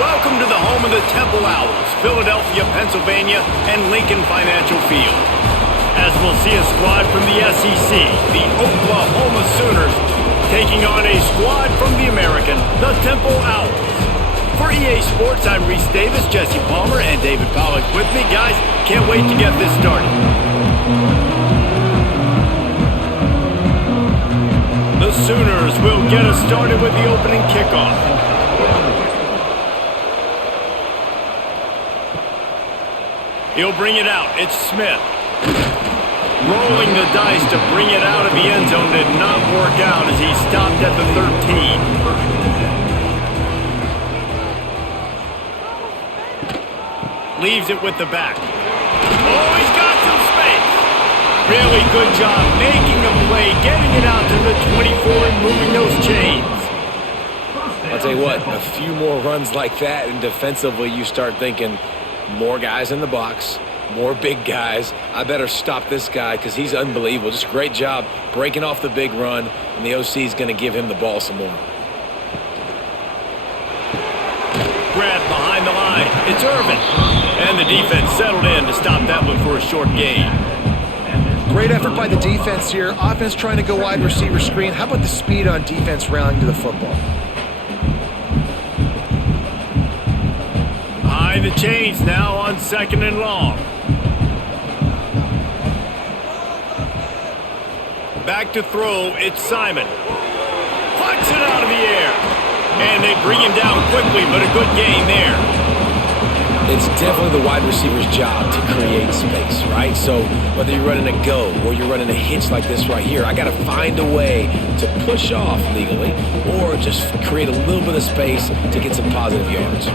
Welcome to the home of the Temple Owls, Philadelphia, Pennsylvania, and Lincoln Financial Field. As we'll see a squad from the SEC, the Oklahoma Sooners, taking on a squad from the American, the Temple Owls. For EA Sports, I'm Reese Davis, Jesse Palmer, and David Pollack with me. Guys, can't wait to get this started. The Sooners will get us started with the opening kickoff. He'll bring it out. It's Smith. Rolling the dice to bring it out of the end zone did not work out as he stopped at the 13. Leaves it with the back. Oh, he's got some space. Really good job making a play, getting it out to the 24 and moving those chains. I'll tell you what, a few more runs like that, and defensively you start thinking, more guys in the box, more big guys. I better stop this guy because he's unbelievable. Just a great job breaking off the big run, and the OC is going to give him the ball some more. Grab behind the line. It's Irvin. And the defense settled in to stop that one for a short gain. Great effort by the defense here. Offense trying to go wide receiver screen. How about the speed on defense rallying to the football? Behind the chains now on 2nd and long. Back to throw, it's Simon. Plucks it out of the air. And they bring him down quickly, but a good gain there. It's definitely the wide receiver's job to create space, right? So whether you're running a go or you're running a hitch like this right here, I got to find a way to push off legally or just create a little bit of space to get some positive yards.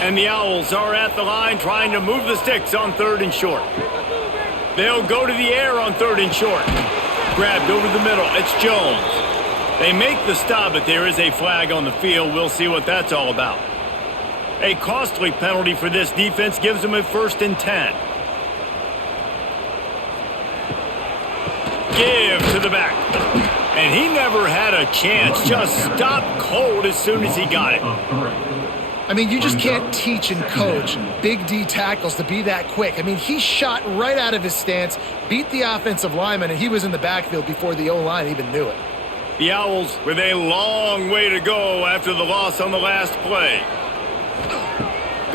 And the Owls are at the line trying to move the sticks on 3rd and short. They'll go to the air on 3rd and short. Grabbed over the middle. It's Jones. They make the stop, but there is a flag on the field. We'll see what that's all about. A costly penalty for this defense gives them a 1st and 10. Give to the back. And he never had a chance. Just stopped cold as soon as he got it. I mean, you just can't teach and coach Big D tackles to be that quick. I mean, he shot right out of his stance, beat the offensive lineman, and he was in the backfield before the O-line even knew it. The Owls with a long way to go after the loss on the last play.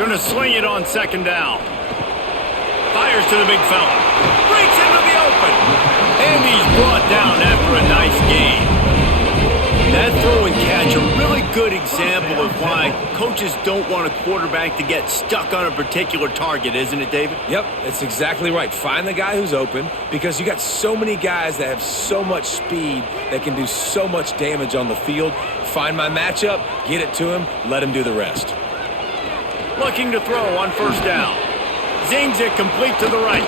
Gonna sling it on 2nd down. Fires to the big fella. Breaks into the open. And he's brought down after a nice gain. That throw and catch, a really good example of why coaches don't want a quarterback to get stuck on a particular target, isn't it, David? Yep, that's exactly right. Find the guy who's open because you got so many guys that have so much speed that can do so much damage on the field. Find my matchup, get it to him, let him do the rest. Looking to throw on 1st down. Zings it complete to the right.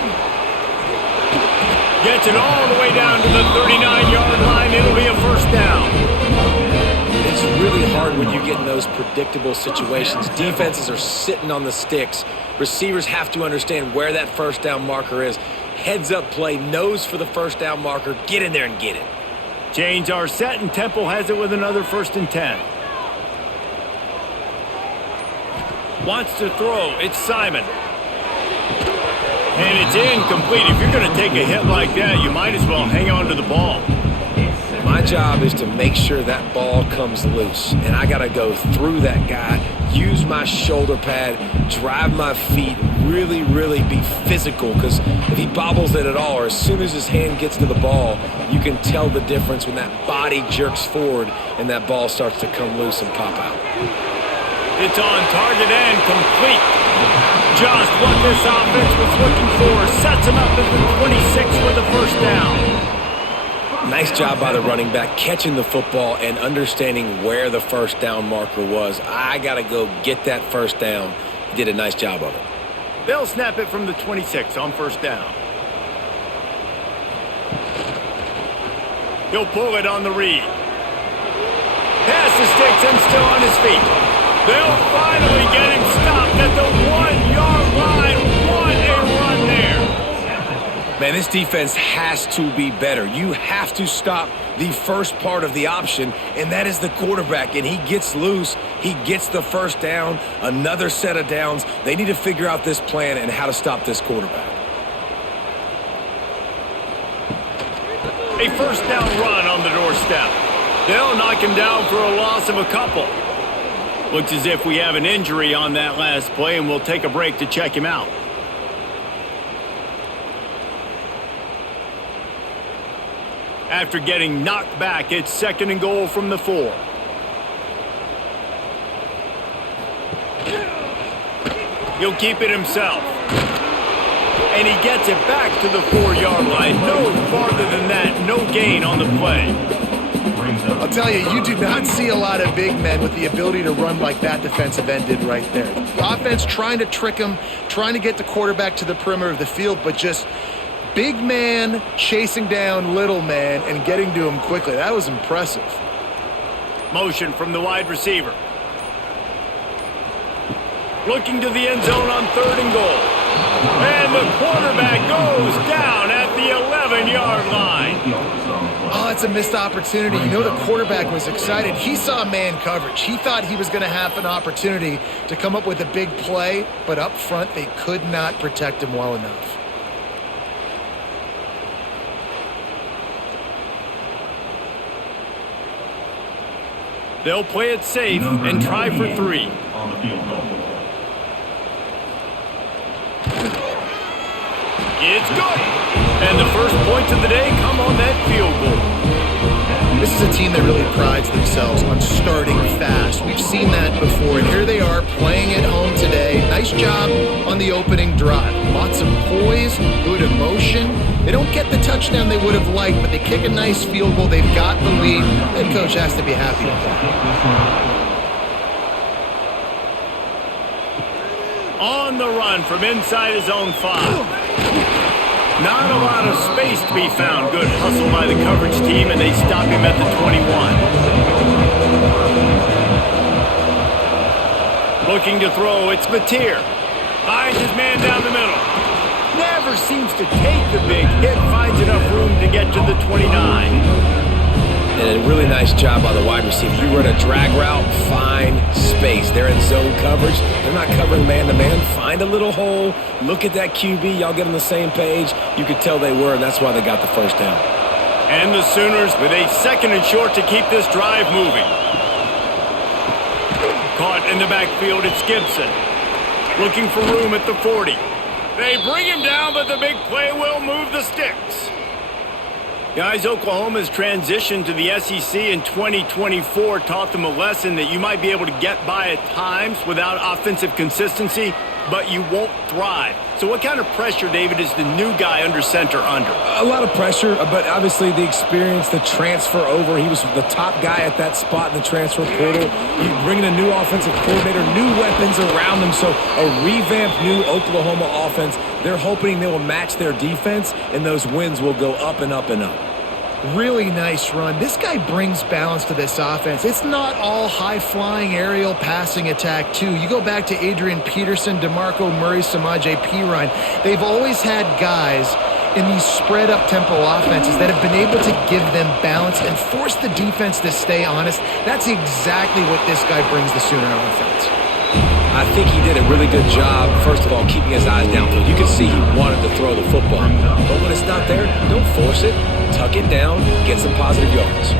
Gets it all the way down to the 39-yard line. It'll be a 1st down. It's really hard when you get in those predictable situations. Defenses are sitting on the sticks. Receivers have to understand where that 1st down marker is. Heads up play, nose for the 1st down marker. Get in there and get it. Chains are set, and Temple has it with another 1st and 10. Wants to throw. It's Simon. And it's incomplete. If you're going to take a hit like that, you might as well hang on to the ball. My job is to make sure that ball comes loose, and I got to go through that guy, use my shoulder pad, drive my feet, really, really be physical, because if he bobbles it at all, or as soon as his hand gets to the ball, you can tell the difference when that body jerks forward and that ball starts to come loose and pop out. It's on target and complete. Just what this offense was looking for. Sets him up at the 26 with a 1st down. Nice job by the running back, catching the football and understanding where the 1st down marker was. I got to go get that 1st down. He did a nice job of it. They'll snap it from the 26 on 1st down. He'll pull it on the read. Pass the sticks and still on his feet. They'll finally get him stopped at the 1-yard line. What a run there. Man, this defense has to be better. You have to stop the first part of the option, and that is the quarterback. And he gets loose. He gets the first down, another set of downs. They need to figure out this plan and how to stop this quarterback. A first down run on the doorstep. They'll knock him down for a loss of a couple. Looks as if we have an injury on that last play, and we'll take a break to check him out. After getting knocked back, it's 2nd and goal from the 4. He'll keep it himself. And he gets it back to the 4-yard line. No farther than that. No gain on the play. I'll tell you, you do not see a lot of big men with the ability to run like that defensive end did right there. The offense trying to trick him, trying to get the quarterback to the perimeter of the field, but just big man chasing down little man and getting to him quickly. That was impressive. Motion from the wide receiver. Looking to the end zone on 3rd and goal. And the quarterback goes down at the 11-yard line. Oh, it's a missed opportunity. You know the quarterback was excited. He saw man coverage. He thought he was going to have an opportunity to come up with a big play, but up front they could not protect him well enough. They'll play it safe and try for 3. It's good. And the first points of the day come on that field goal. This is a team that really prides themselves on starting fast. We've seen that before, and here they are playing at home today. Nice job on the opening drive. Lots of poise, good emotion. They don't get the touchdown they would have liked, but they kick a nice field goal. They've got the lead. Head coach has to be happy with that. On the run from inside his own 5. Not a lot of space to be found. Good hustle by the coverage team, and they stop him at the 21. Looking to throw, it's Mateer. Finds his man down the middle. Never seems to take the big hit. Finds enough room to get to the 29. And a really nice job by the wide receiver. You run a drag route, find space. They're in zone coverage. They're not covering man-to-man. Find a little hole. Look at that QB. Y'all get on the same page. You could tell they were, and that's why they got the first down. And the Sooners with a 2nd and short to keep this drive moving. Caught in the backfield, it's Gibson. Looking for room at the 40. They bring him down, but the big play will move the sticks. Guys, Oklahoma's transition to the SEC in 2024 taught them a lesson that you might be able to get by at times without offensive consistency, but you won't thrive. So what kind of pressure, David, is the new guy under center under? A lot of pressure, but obviously the experience, the transfer over. He was the top guy at that spot in the transfer portal. You bring in a new offensive coordinator, new weapons around them, so a revamped new Oklahoma offense. They're hoping they will match their defense, and those wins will go up and up and up. Really nice run. This guy brings balance to this offense. It's not all high-flying aerial passing attack, too. You go back to Adrian Peterson, DeMarco Murray, Samaje Perine. They've always had guys in these spread-up tempo offenses that have been able to give them balance and force the defense to stay honest. That's exactly what this guy brings the Sooner offense. I think he did a really good job, first of all, keeping his eyes downfield. You could see he wanted to throw the football. But when it's not there, don't force it. Tuck it down, get some positive yards.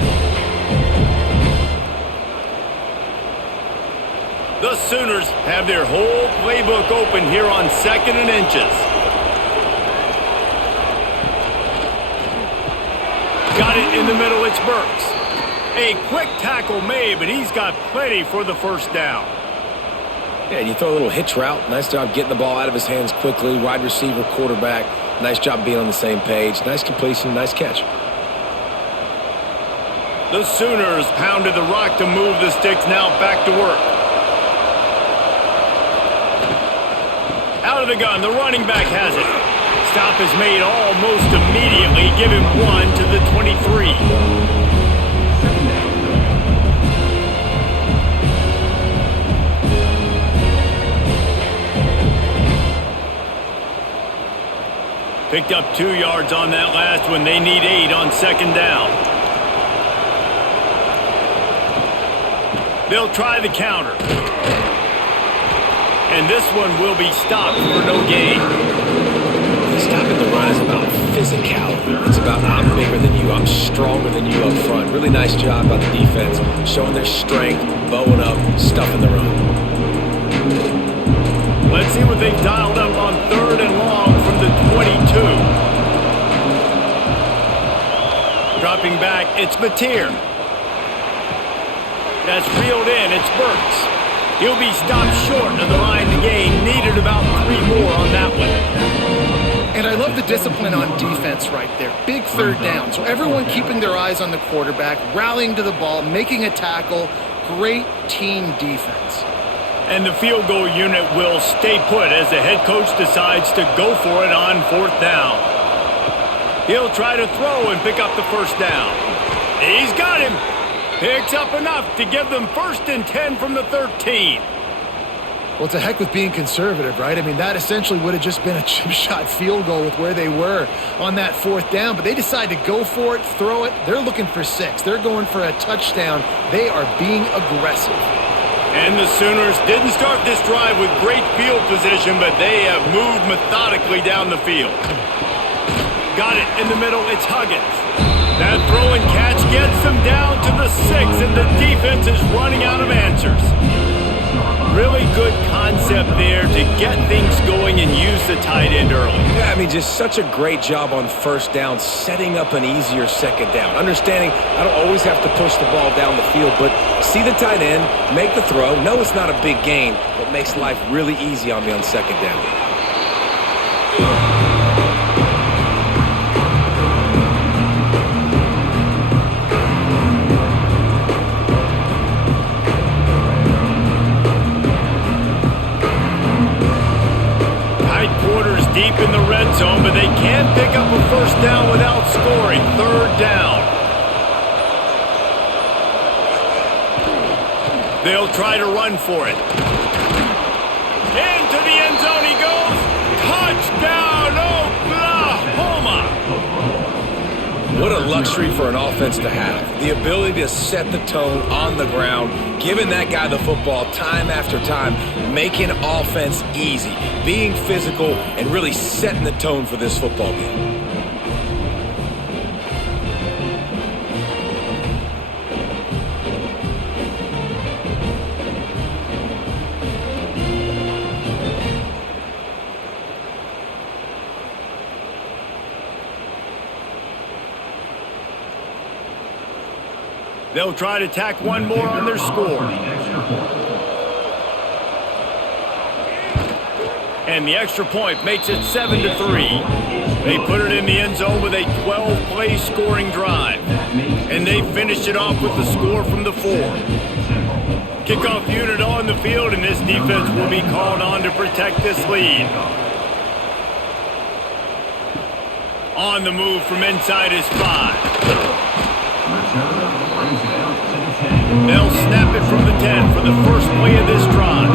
The Sooners have their whole playbook open here on 2nd and inches. Got it in the middle, it's Burks. A quick tackle made, but he's got plenty for the first down. Yeah, and you throw a little hitch route. Nice job getting the ball out of his hands quickly. Wide receiver, quarterback. Nice job being on the same page. Nice completion, nice catch. The Sooners pounded the rock to move the sticks, now back to work. Out of the gun, the running back has it. Stop is made almost immediately. Give him 1 to the 23. Picked up 2 yards on that last one. They need 8 on second down. They'll try the counter. And this one will be stopped for no gain. Stopping the run is about physicality. It's about I'm bigger than you, I'm stronger than you up front. Really nice job by the defense, showing their strength, bowing up, stuffing the run. Let's see what they've dialed up on 3rd and long from the 22. Dropping back, it's Mateer. That's reeled in, it's Burks. He'll be stopped short of the line to gain. Needed about 3 more on that one. And I love the discipline on defense right there. Big 3rd down. So everyone keeping their eyes on the quarterback, rallying to the ball, making a tackle. Great team defense. And the field goal unit will stay put as the head coach decides to go for it on 4th down. He'll try to throw and pick up the 1st down. He's got him. Picks up enough to give them 1st and 10 from the 13. Well, to heck with being conservative, right? I mean, that essentially would have just been a chip shot field goal with where they were on that 4th down. But they decide to go for it, throw it. They're looking for 6. They're going for a touchdown. They are being aggressive. And the Sooners didn't start this drive with great field position, but they have moved methodically down the field. Got it in the middle. It's Huggins. That throw and catch gets them down to the 6, and the defense is running out of answers. Really good concept there to get things going and use the tight end early. Yeah, I mean, just such a great job on 1st down, setting up an easier 2nd down. Understanding I don't always have to push the ball down the field, but see the tight end, make the throw. No, it's not a big gain, but makes life really easy on me on 2nd down. Deep in the red zone, but they can't pick up a 1st down without scoring. 3rd down. They'll try to run for it. Into the end zone he goes. Touchdown, Oklahoma! What a luxury for an offense to have. The ability to set the tone on the ground, giving that guy the football time after time, making offense easy, being physical, and really setting the tone for this football game. They'll try to tack one more on their score. And the extra point makes it 7-3. They put it in the end zone with a 12-play scoring drive. And they finish it off with the score from the 4. Kickoff unit on the field, and this defense will be called on to protect this lead. On the move from inside his 5. They'll snap it from the 10 for the first play of this drive.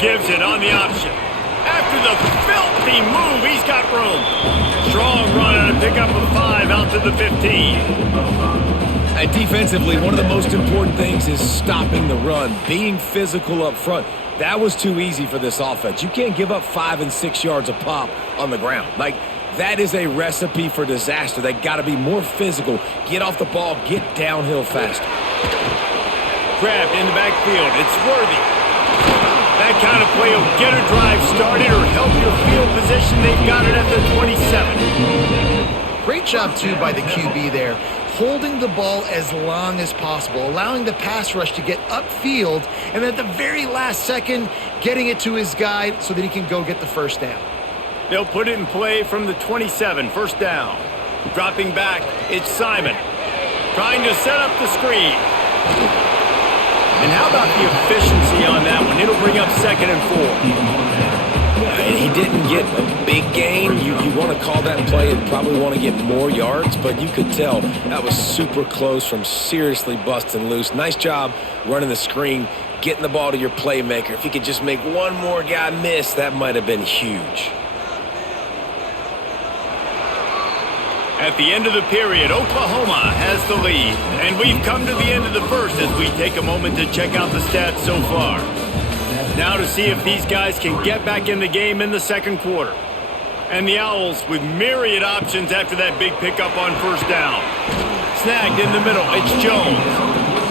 Gives it on the option. After the filthy move, he's got room. Strong run on a pickup of 5 out to the 15. And defensively, one of the most important things is stopping the run, being physical up front. That was too easy for this offense. You can't give up 5 and 6 yards a pop on the ground. That is a recipe for disaster. They got to be more physical, get off the ball, get downhill faster. Grabbed in the backfield. It's Worthy. That kind of play will get a drive started or help your field position. They've got it at the 27. Great job, too, by the QB there. Holding the ball as long as possible, allowing the pass rush to get upfield, and at the very last second, getting it to his guy so that he can go get the 1st down. They'll put it in play from the 27, 1st down. Dropping back, it's Simon. Trying to set up the screen. And how about the efficiency on that one? It'll bring up 2nd and 4. And he didn't get a big gain. You want to call that play and probably want to get more yards, but you could tell that was super close from seriously busting loose. Nice job running the screen, getting the ball to your playmaker. If he could just make one more guy miss, that might have been huge. At the end of the period, Oklahoma has the lead. And we've come to the end of the first as we take a moment to check out the stats so far. Now to see if these guys can get back in the game in the second quarter. And the Owls with myriad options after that big pickup on first down. Snagged in the middle, it's Jones.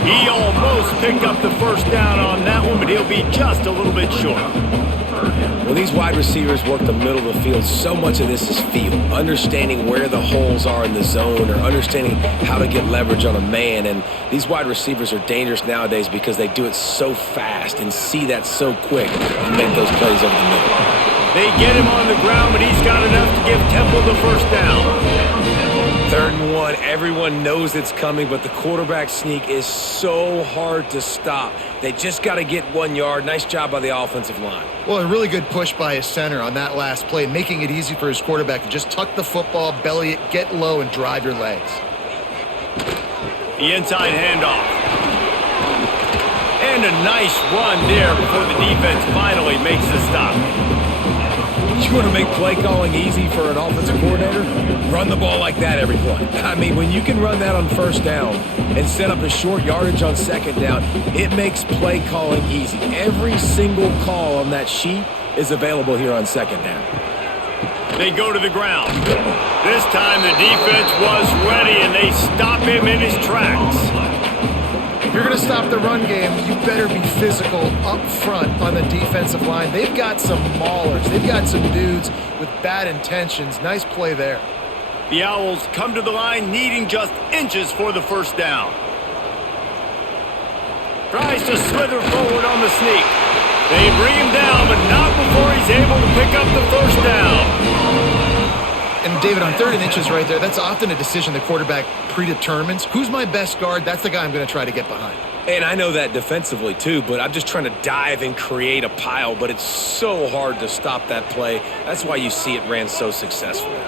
He almost picked up the first down on that one, but he'll be just a little bit short. When these wide receivers work the middle of the field, so much of this is feel. Understanding where the holes are in the zone or understanding how to get leverage on a man. And these wide receivers are dangerous nowadays because they do it so fast and see that so quick and make those plays over the middle. They get him on the ground, but he's got enough to give Temple the first down. 3rd and 1, everyone knows it's coming, but the quarterback sneak is so hard to stop. They just got to get 1 yard. Nice job by the offensive line. Well, a really good push by his center on that last play, making it easy for his quarterback to just tuck the football, belly it, get low, and drive your legs. The inside handoff. And a nice run there before the defense finally makes the stop. You want to make play calling easy for an offensive coordinator? Run the ball like that every play. I mean, when you can run that on first down and set up a short yardage on second down, it makes play calling easy. Every single call on that sheet is available here on second down. They go to the ground. This time the defense was ready, and they stop him in his tracks. If you're going to stop the run game, you better be physical up front on the defensive line. They've got some maulers. They've got some dudes with bad intentions. Nice play there. The Owls come to the line needing just inches for the first down. Tries to slither forward on the sneak. They bring him down, but not before he's able to pick up the first down. And David, on 3rd and inches right there, that's often a decision the quarterback predetermines. Who's my best guard? That's the guy I'm going to try to get behind. And I know that defensively too, but I'm just trying to dive and create a pile, but it's so hard to stop that play. That's why you see it ran so successfully.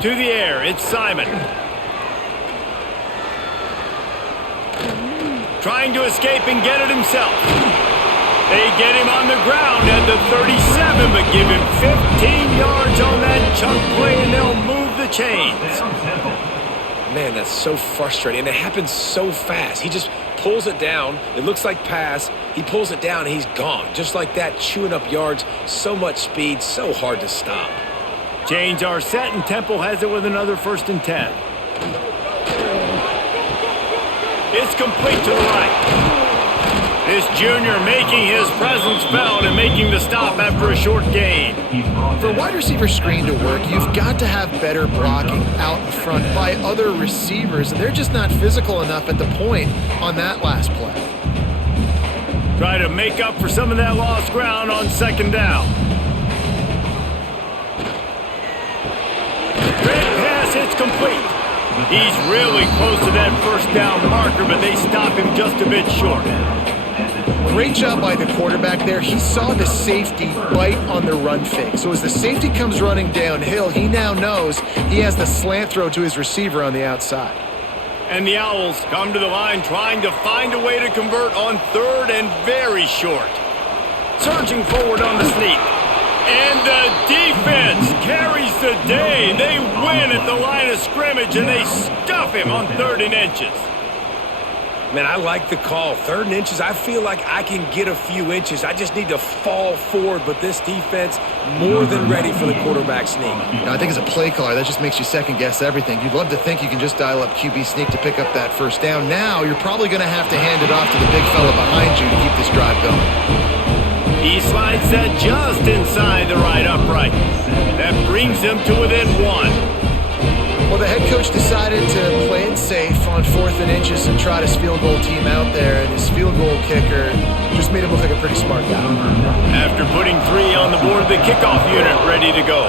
To the air, it's Simon. Trying to escape and get it himself. They get him on the ground at the 37, but give him 15 yards on that chunk play, and they'll move the chains. Man, that's so frustrating, and it happens so fast. He just pulls it down. It looks like pass. He pulls it down, and he's gone. Just like that, chewing up yards. So much speed, so hard to stop. Chains are set, and Temple has it with another 1st and 10. It's complete to the right. This junior making his presence felt and making the stop after a short gain. For a wide receiver screen to work, you've got to have better blocking out in front by other receivers, and they're just not physical enough at the point on that last play. Try to make up for some of that lost ground on second down. Great pass, it's complete. He's really close to that first down marker, but they stop him just a bit short. Great job by the quarterback there. He saw the safety bite on the run fake. So as the safety comes running downhill, he now knows he has the slant throw to his receiver on the outside. And the Owls come to the line trying to find a way to convert on 3rd and very short. Surging forward on the sneak. And the defense carries the day. They win at the line of scrimmage, and they stuff him on 3rd and inches. Man, I like the call. 3rd and inches, I feel like I can get a few inches. I just need to fall forward, but this defense more than ready for the quarterback sneak. Now, I think as a play caller, that just makes you second-guess everything. You'd love to think you can just dial up QB sneak to pick up that first down. Now, you're probably going to have to hand it off to the big fella behind you to keep this drive going. He slides that just inside the right upright. That brings him to within 1. Well, the head coach decided to play it safe on 4th and inches and trot his field goal team out there, and his field goal kicker just made him look like a pretty smart guy. After putting 3 on the board, the kickoff unit ready to go.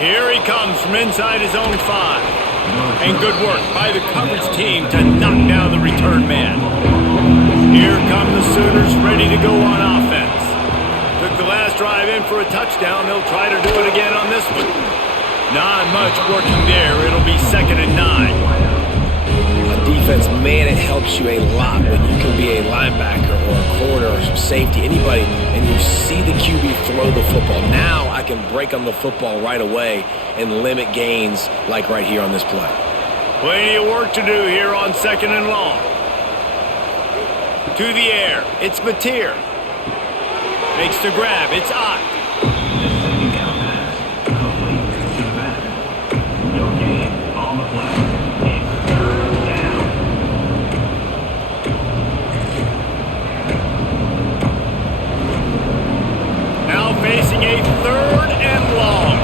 Here he comes from inside his own 5. And good work by the coverage team to knock down the return man. Here come the Sooners ready to go on offense. Took the last drive in for a touchdown. They'll try to do it again on this one. Not much working there. It'll be 2nd and 9. A defense, man, it helps you a lot when you can be a linebacker or a corner or some safety, anybody, and you see the QB throw the football. Now I can break on the football right away and limit gains like right here on this play. Plenty of work to do here on 2nd and long. To the air, it's Mateer. Makes the grab, it's Ott. Now facing a 3rd and long.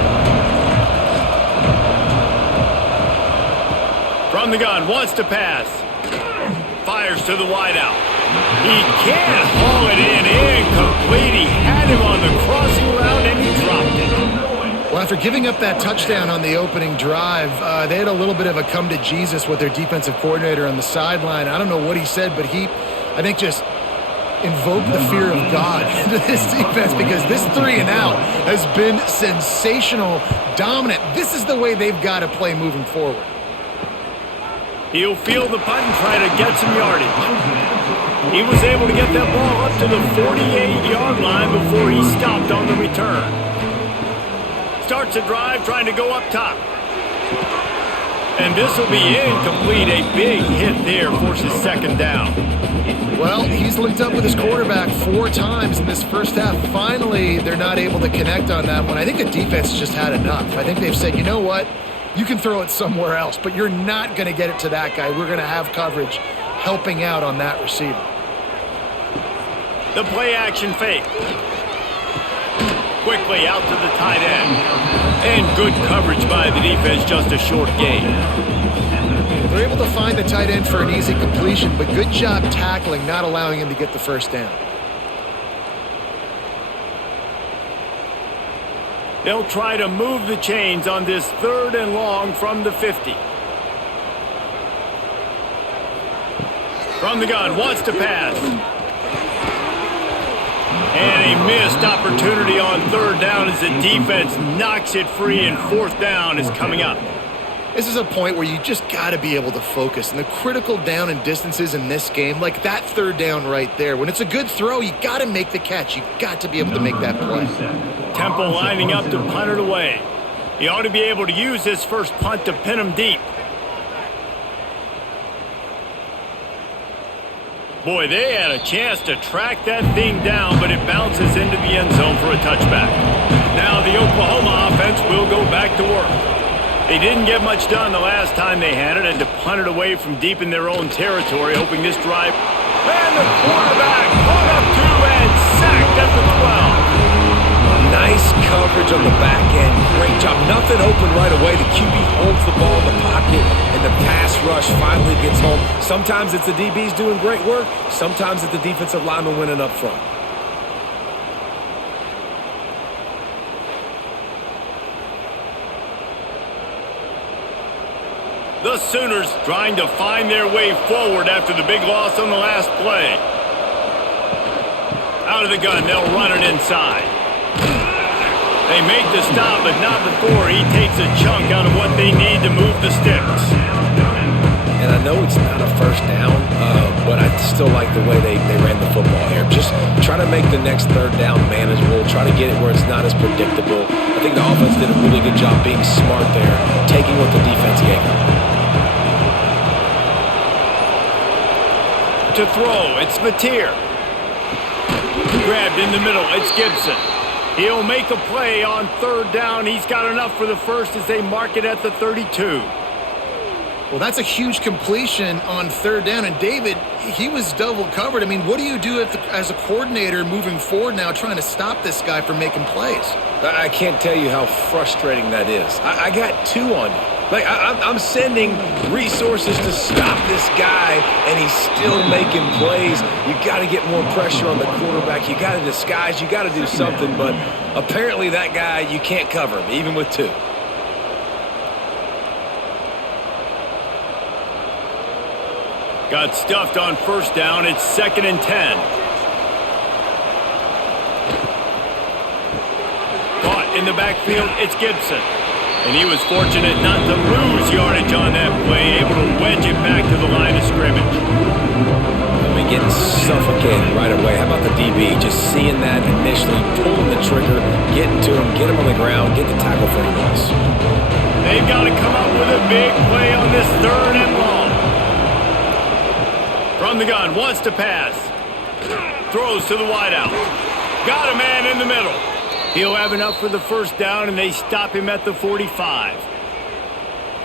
From the gun, wants to pass. Fires to the wideout. He can't haul it in. Incomplete. He had him on the crossing route and he dropped it. Well, after giving up that touchdown on the opening drive, they had a little bit of a come to Jesus with their defensive coordinator on the sideline. I don't know what he said, but he, I think, just invoked the fear of God into this defense because this 3 and out has been sensational, dominant. This is the way they've got to play moving forward. He'll field the punt and try to get some yardage. He was able to get that ball up to the 48-yard line before he stopped on the return. Starts a drive trying to go up top. And this will be incomplete. A big hit there forces 2nd down. Well, he's linked up with his quarterback 4 times in this first half. Finally, they're not able to connect on that one. I think the defense just had enough. I think they've said, you know what? You can throw it somewhere else, but you're not going to get it to that guy. We're going to have coverage helping out on that receiver. The play action fake. Quickly out to the tight end. And good coverage by the defense, just a short gain. They're able to find the tight end for an easy completion, but good job tackling, not allowing him to get the first down. They'll try to move the chains on this 3rd and long from the 50. From the gun, wants to pass. And a missed opportunity on 3rd down as the defense knocks it free, and 4th down is coming up. This is a point where you just got to be able to focus. And the critical down and distances in this game, like that 3rd down right there, when it's a good throw, you got to make the catch. You got to be able to make that play. Temple lining up to punt it away. He ought to be able to use his first punt to pin him deep. Boy, they had a chance to track that thing down, but it bounces into the end zone for a touchback. Now the Oklahoma offense will go back to work. They didn't get much done the last time they had it, and to punt it away from deep in their own territory, hoping this drive. And the quarterback caught up to and sacked at the 12. Nice coverage on the back end. Great job. Nothing open right away. The QB holds the ball in the pocket, and the pass rush finally gets home. Sometimes it's the DBs doing great work. Sometimes it's the defensive lineman winning up front. The Sooners trying to find their way forward after the big loss on the last play. Out of the gun, they'll run it inside. They make the stop, but not before he takes a chunk out of what they need to move the sticks. And I know it's not a first down, but I still like the way they ran the football here. Just try to make the next 3rd down manageable. Try to get it where it's not as predictable. I think the offense did a really good job being smart there, taking what the defense gave them. To throw, it's Mateer. Grabbed in the middle, it's Gibson. He'll make a play on 3rd down. He's got enough for the first as they mark it at the 32. Well, that's a huge completion on 3rd down. And David, he was double covered. I mean, what do you do as a coordinator moving forward now trying to stop this guy from making plays? I can't tell you how frustrating that is. I got 2 on you. Like, I'm sending resources to stop this guy, and he's still making plays. You got to get more pressure on the quarterback. You got to disguise. You got to do something. But apparently that guy, you can't cover him, even with 2. Got stuffed on 1st down. It's 2nd and 10. Caught in the backfield. It's Gibson. And he was fortunate not to lose yardage on that play, able to wedge it back to the line of scrimmage. I mean, getting suffocated right away. How about the DB? Just seeing that initially, pulling the trigger, getting to him, get him on the ground, get the tackle for a loss. They've got to come up with a big play on this 3rd and long. From the gun, wants to pass. Throws to the wideout. Got a man in the middle. He'll have enough for the 1st down, and they stop him at the 45.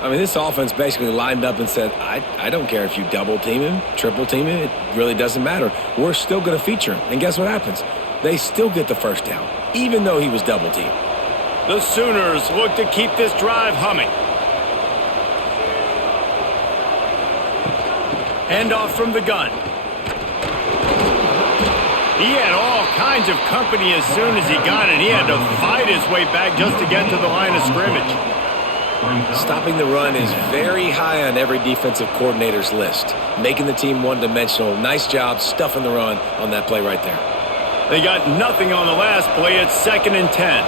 I mean, this offense basically lined up and said, I don't care if you double team him, triple team him. It really doesn't matter. We're still going to feature him. And guess what happens? They still get the 1st down, even though he was double teamed. The Sooners look to keep this drive humming. Handoff from the gun. He had all kinds of company as soon as he got it. He had to fight his way back just to get to the line of scrimmage. Stopping the run is very high on every defensive coordinator's list. Making the team one-dimensional. Nice job stuffing the run on that play right there. They got nothing on the last play. It's 2nd and 10.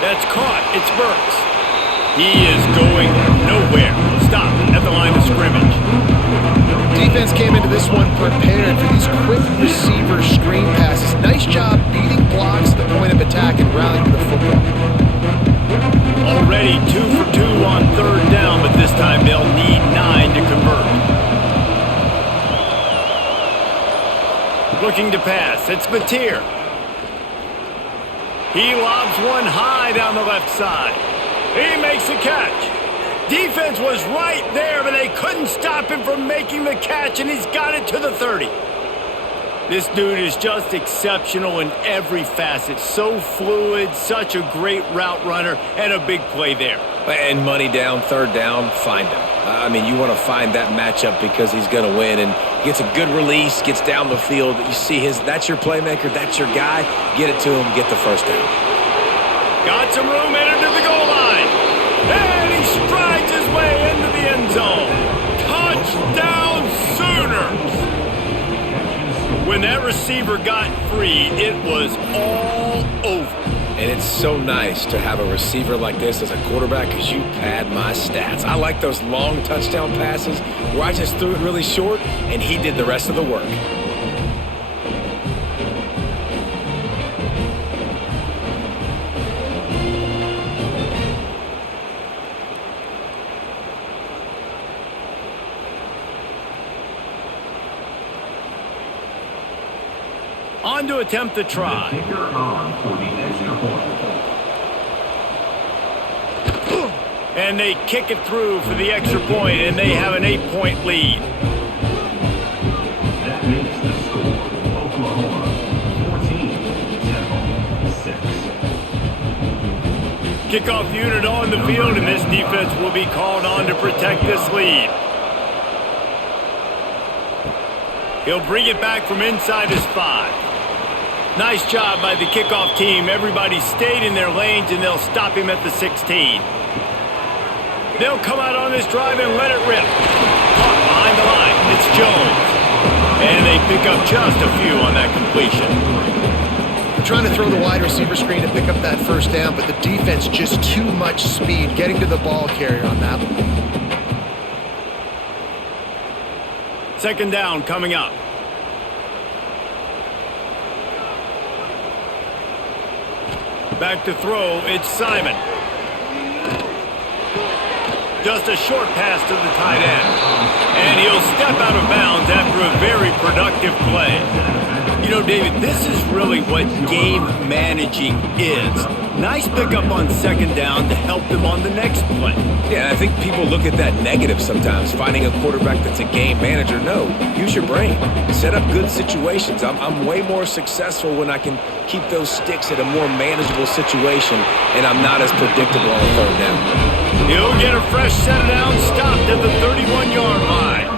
That's caught. It's Burks. He is going nowhere. Stop at the line of scrimmage. Defense came into this one prepared for these quick receiver screen passes. Nice job beating blocks at the point of attack and rallying to the football. Already 2 for 2 on 3rd down, but this time they'll need 9 to convert. Looking to pass. It's Mateer. He lobs one high down the left side. He makes the catch. Defense was right there, but they couldn't stop him from making the catch, and he's got it to the 30. This dude is just exceptional in every facet. So fluid, such a great route runner, and a big play there. And money down, 3rd down, find him. I mean, you want to find that matchup because he's going to win, and gets a good release, gets down the field. You see that's your playmaker, that's your guy. Get it to him, get the 1st down. Got some room, entered to the goal line. And he strides his way into the end zone. Touchdown, Sooners! When that receiver got free, it was all over. And it's so nice to have a receiver like this as a quarterback because you pad my stats. I like those long touchdown passes where I just threw it really short and he did the rest of the work. On to attempt the try. And they kick it through for the extra point, and they have an 8-point lead. That makes the score Oklahoma 14, Temple 6. Kickoff unit on the field, and this defense will be called on to protect this lead. He'll bring it back from inside his 5. Nice job by the kickoff team. Everybody stayed in their lanes, and they'll stop him at the 16. They'll come out on this drive and let it rip. Caught behind the line. It's Jones. And they pick up just a few on that completion. They're trying to throw the wide receiver screen to pick up that 1st down, but the defense just too much speed getting to the ball carrier on that one. 2nd down coming up. Back to throw, it's Simon. Just a short pass to the tight end. And he'll step out of bounds after a very productive play. You know, David, this is really what game managing is. Nice pickup on 2nd down to help them on the next play. Yeah, I think people look at that negative sometimes, finding a quarterback that's a game manager. No, use your brain. Set up good situations. I'm way more successful when I can keep those sticks at a more manageable situation, and I'm not as predictable on 3rd down. He'll get a fresh set down, stopped at the 31-yard line.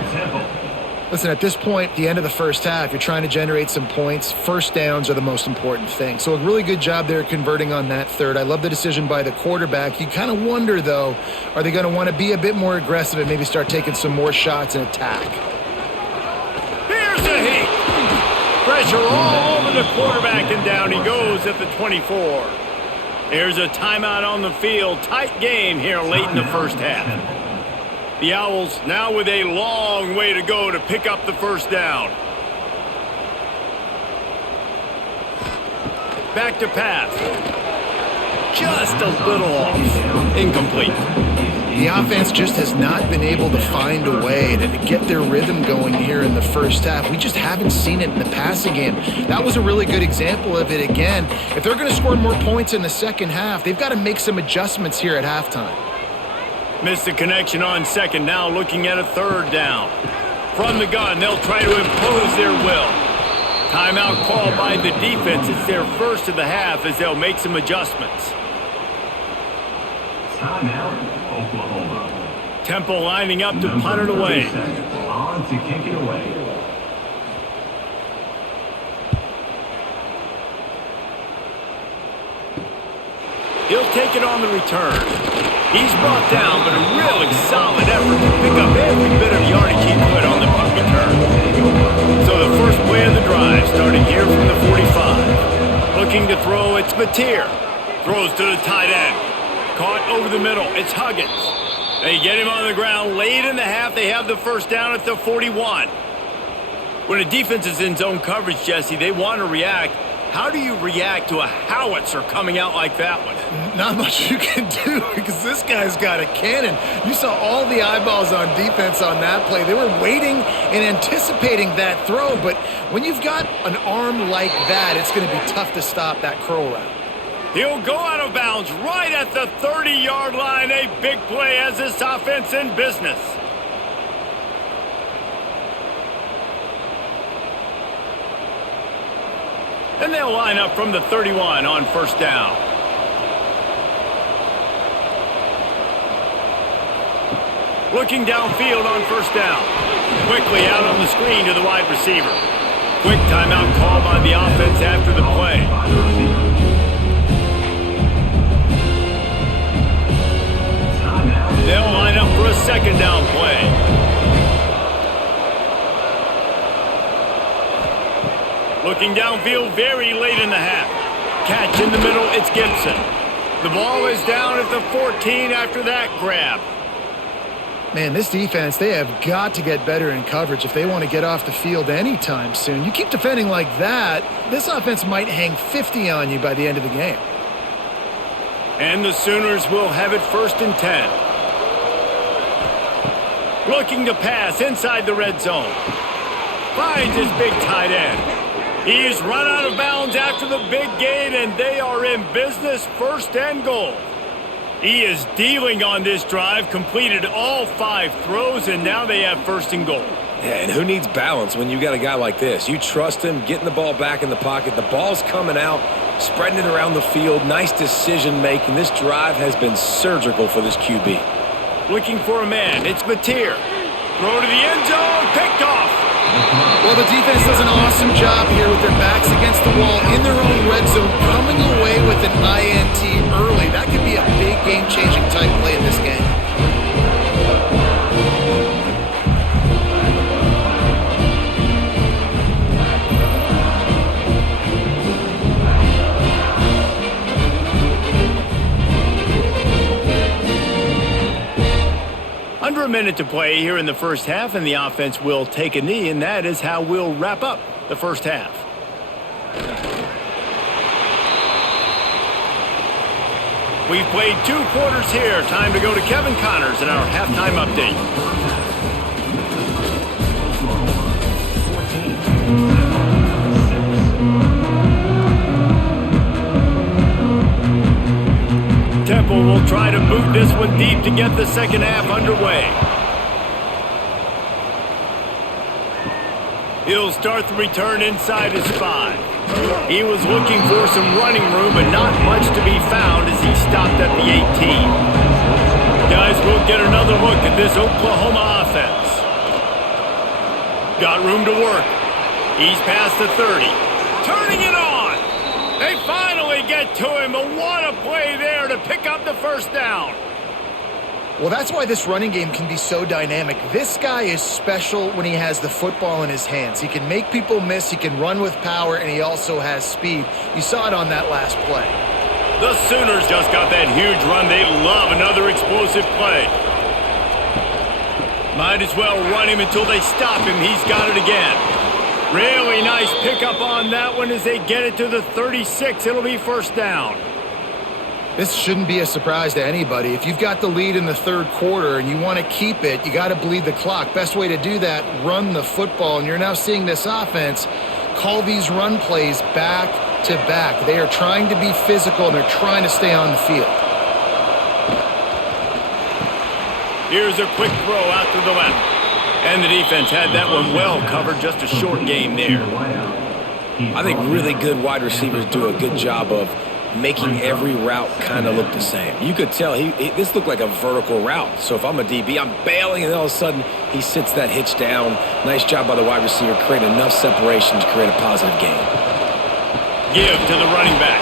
Listen, at this point, the end of the 1st half, you're trying to generate some points. 1st downs are the most important thing. So a really good job there converting on that 3rd. I love the decision by the quarterback. You kind of wonder, though, are they going to want to be a bit more aggressive and maybe start taking some more shots and attack? Here's a hit. Pressure all over the quarterback, and down he goes at the 24. There's a timeout on the field. Tight game here late in the first half. The Owls now with a long way to go to pick up the first down. Back to pass. Just a little off. Incomplete. The offense just has not been able to find a way to get their rhythm going here in the first half. We just haven't seen it in the passing game. That was a really good example of it again. If they're going to score more points in the second half, they've got to make some adjustments here at halftime. Missed the connection on second. Now looking at a third down. From the gun, they'll try to impose their will. Timeout called by the defense. It's their first of the half as they'll make some adjustments. Timeout, Oklahoma. Temple lining up to punt it away. On to kick it away. He'll take it on the return. He's brought down, but a really solid effort to pick up every bit of yardage he could on the punt return. So the first play of the drive starting here from the 45. Looking to throw, it's Mateer. Throws to the tight end. Caught over the middle, it's Huggins. They get him on the ground late in the half. They have the first down at the 41. When a defense is in zone coverage, Jesse, they want to react. How do you react to a howitzer coming out like that one? Not much you can do because this guy's got a cannon. You saw all the eyeballs on defense on that play. They were waiting and anticipating that throw, but when you've got an arm like that, it's going to be tough to stop that curl route. He'll go out of bounds right at the 30-yard line. A big play as this offense in business. And they'll line up from the 31 on first down. Looking downfield on first down. Quickly out on the screen to the wide receiver. Quick timeout call by the offense after the play. They'll line up for a second down play. Looking downfield very late in the half. Catch in the middle, it's Gibson. The ball is down at the 14 after that grab. Man, this defense, they have got to get better in coverage if they want to get off the field anytime soon. You keep defending like that, this offense might hang 50 on you by the end of the game. And the Sooners will have it first and 10. Looking to pass inside the red zone. Finds his big tight end. He's run out of bounds after the big gain, and they are in business, first and goal. He is dealing on this drive, completed all 5 throws, and now they have first and goal. Yeah, and who needs balance when you got a guy like this? You trust him, getting the ball back in the pocket. The ball's coming out, spreading it around the field. Nice decision-making. This drive has been surgical for this QB. Looking for a man. It's Mateer. Throw to the end zone. Picked off. Well, the defense does an awesome job here with their backs against the wall in their own red zone, coming away with an INT early. That could be a big game-changing type play in this game. Under a minute to play here in the first half, and the offense will take a knee, and that is how we'll wrap up the first half. We've played 2 quarters here. Time to go to Kevin Connors in our halftime update. Temple will try to boot this one deep to get the second half underway. He'll start the return inside his 5. He was looking for some running room, but not much to be found as he stopped at the 18. Guys, we'll get another look at this Oklahoma offense. Got room to work. He's past the 30. Turning it on. They finally get to him, but what a play there to pick up the first down. Well, that's why this running game can be so dynamic. This guy is special when he has the football in his hands. He can make people miss, he can run with power, and he also has speed. You saw it on that last play. The Sooners just got that huge run. They love another explosive play. Might as well run him until they stop him. He's got it again. Really nice pickup on that one as they get it to the 36. It'll be first down. This shouldn't be a surprise to anybody. If you've got the lead in the third quarter and you want to keep it, you got to bleed the clock. Best way to do that, run the football. And you're now seeing this offense call these run plays back to back. They are trying to be physical and they're trying to stay on the field. Here's a quick throw out to the left. And the defense had that one well covered. Just a short game there. I think really good wide receivers do a good job of making every route kind of look the same. You could tell this looked like a vertical route. So if I'm a DB, I'm bailing, and all of a sudden he sits that hitch down. Nice job by the wide receiver, create enough separation to create a positive gain. Give to the running back.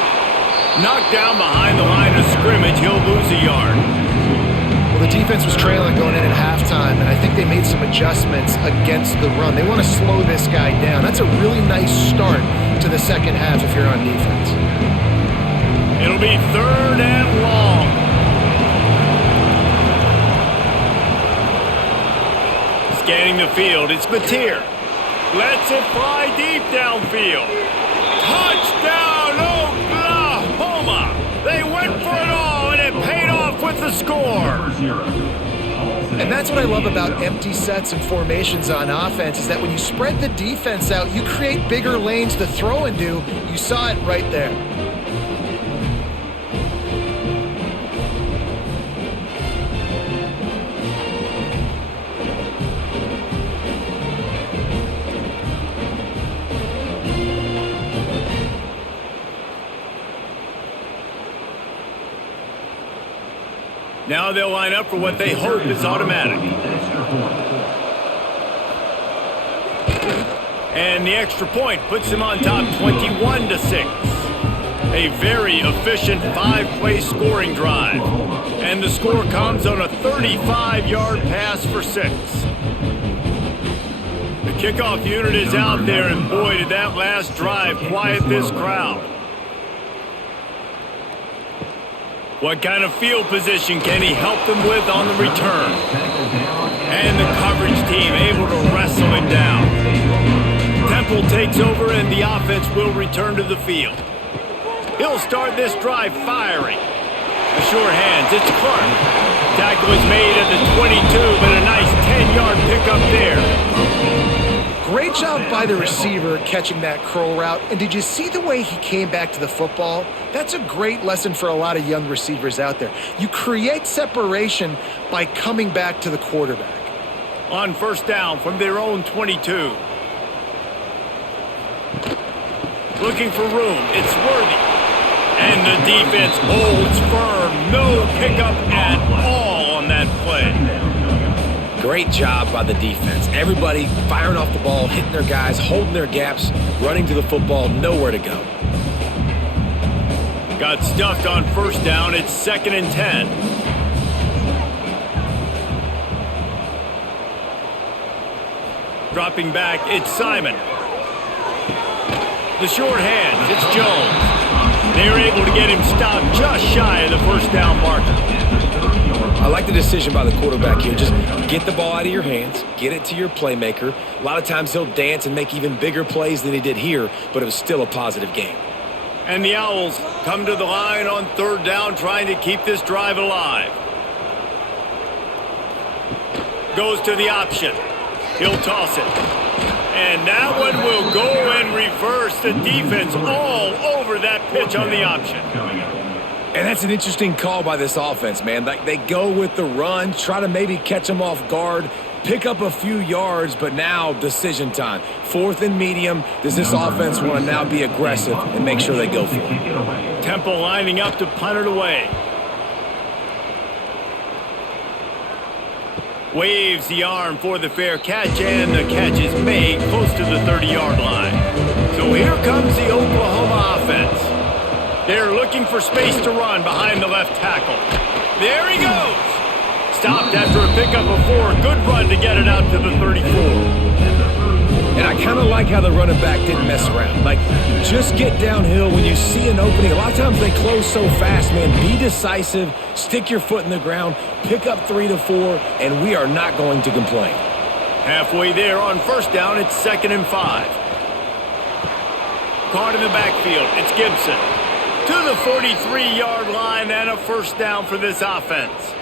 Knocked down behind the line of scrimmage. He'll lose a yard. Well, the defense was trailing going in at halftime, and I think they made some adjustments against the run. They want to slow this guy down. That's a really nice start to the second half if you're on defense. It'll be third and long. Scanning the field, it's Mateer. Lets it fly deep downfield. Touchdown, Oklahoma! They went for it all, and it paid off with the score. And that's what I love about empty sets and formations on offense is that when you spread the defense out, you create bigger lanes to throw into. You saw it right there. Now they'll line up for what they hope is automatic. And the extra point puts them on top 21-6. A very efficient 5-play scoring drive. And the score comes on a 35-yard pass for 6. The kickoff unit is out there, and boy, did that last drive quiet this crowd. What kind of field position can he help them with on the return? And the coverage team able to wrestle him down. Temple takes over and the offense will return to the field. He'll start this drive firing. The sure hands, it's Clark. Tackle is made at the 22, but a nice 10-yard pickup there. Great job by the receiver catching that curl route. And did you see the way he came back to the football? That's a great lesson for a lot of young receivers out there. You create separation by coming back to the quarterback. On first down from their own 22. Looking for room. It's Worthy. And the defense holds firm. No pickup at all on that play. Great job by the defense. Everybody firing off the ball, hitting their guys, holding their gaps, running to the football, nowhere to go. Got stuffed on first down. It's 2nd and 10. Dropping back, it's Simon. The short hands, it's Jones. They're able to get him stopped just shy of the first down marker. I like the decision by the quarterback here. Just get the ball out of your hands, get it to your playmaker. A lot of times he'll dance and make even bigger plays than he did here, but it was still a positive game. And the Owls come to the line on third down, trying to keep this drive alive. Goes to the option. He'll toss it. And that one will go and reverse. The defense all over that pitch on the option. And that's an interesting call by this offense, man. Like, they go with the run, try to maybe catch them off guard, pick up a few yards, but now decision time. 4th and medium. Does this offense want to now be aggressive and make sure they go for it? Temple lining up to punt it away. Waves the arm for the fair catch, and the catch is made close to the 30-yard line. So here comes the Oklahoma offense. They're looking for space to run behind the left tackle. There he goes. stopped after a pickup of 4. Good run to get it out to the 34. And I kind of like how the running back didn't mess around. Like, just get downhill when you see an opening. A lot of times they close so fast, man. Be decisive, stick your foot in the ground, pick up 3 to 4, and we are not going to complain. Halfway there on first down, it's 2nd and 5. Caught in the backfield, it's Gibson. To the 43-yard line and a first down for this offense.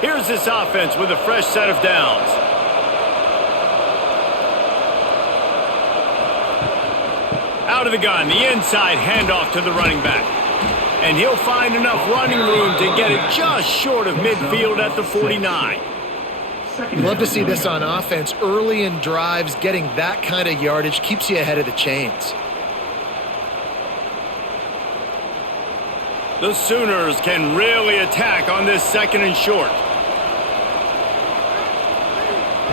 Here's this offense with a fresh set of downs. Out of the gun, the inside handoff to the running back. And he'll find enough running room to get it just short of midfield at the 49. You love to see this on offense. Early in drives, getting that kind of yardage keeps you ahead of the chains. The Sooners can really attack on this 2nd and short.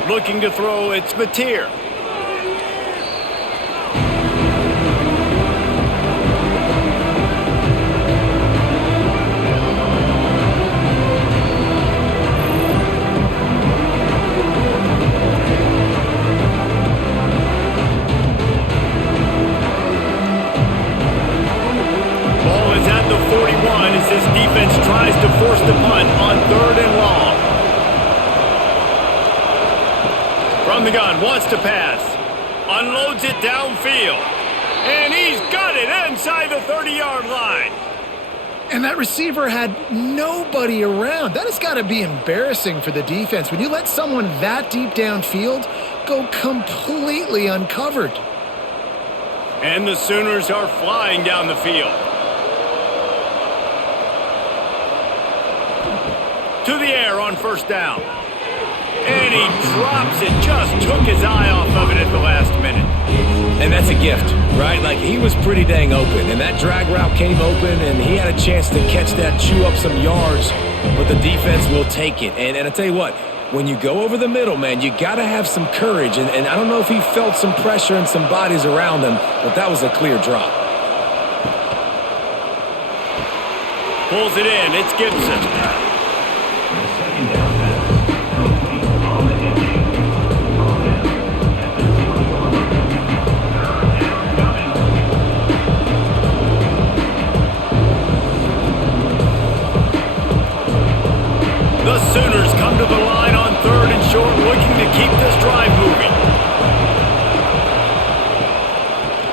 Looking to throw, it's Mateer. Ball is at the 41 as this defense tries to force the punt on 3rd and long. From the gun, wants to pass. Unloads it downfield. And he's got it inside the 30-yard line. And that receiver had nobody around. That has got to be embarrassing for the defense. When you let someone that deep downfield go completely uncovered. And the Sooners are flying down the field. To the air on first down. And he drops it, just took his eye off of it at the last minute. And that's a gift, right? Like, he was pretty dang open, and that drag route came open, and he had a chance to catch that, chew up some yards, but the defense will take it. And I tell you what, when you go over the middle, man, you got to have some courage, and I don't know if he felt some pressure and some bodies around him, but that was a clear drop. Pulls it in, it's Gibson. The Sooners come to the line on 3rd and short, looking to keep this drive moving.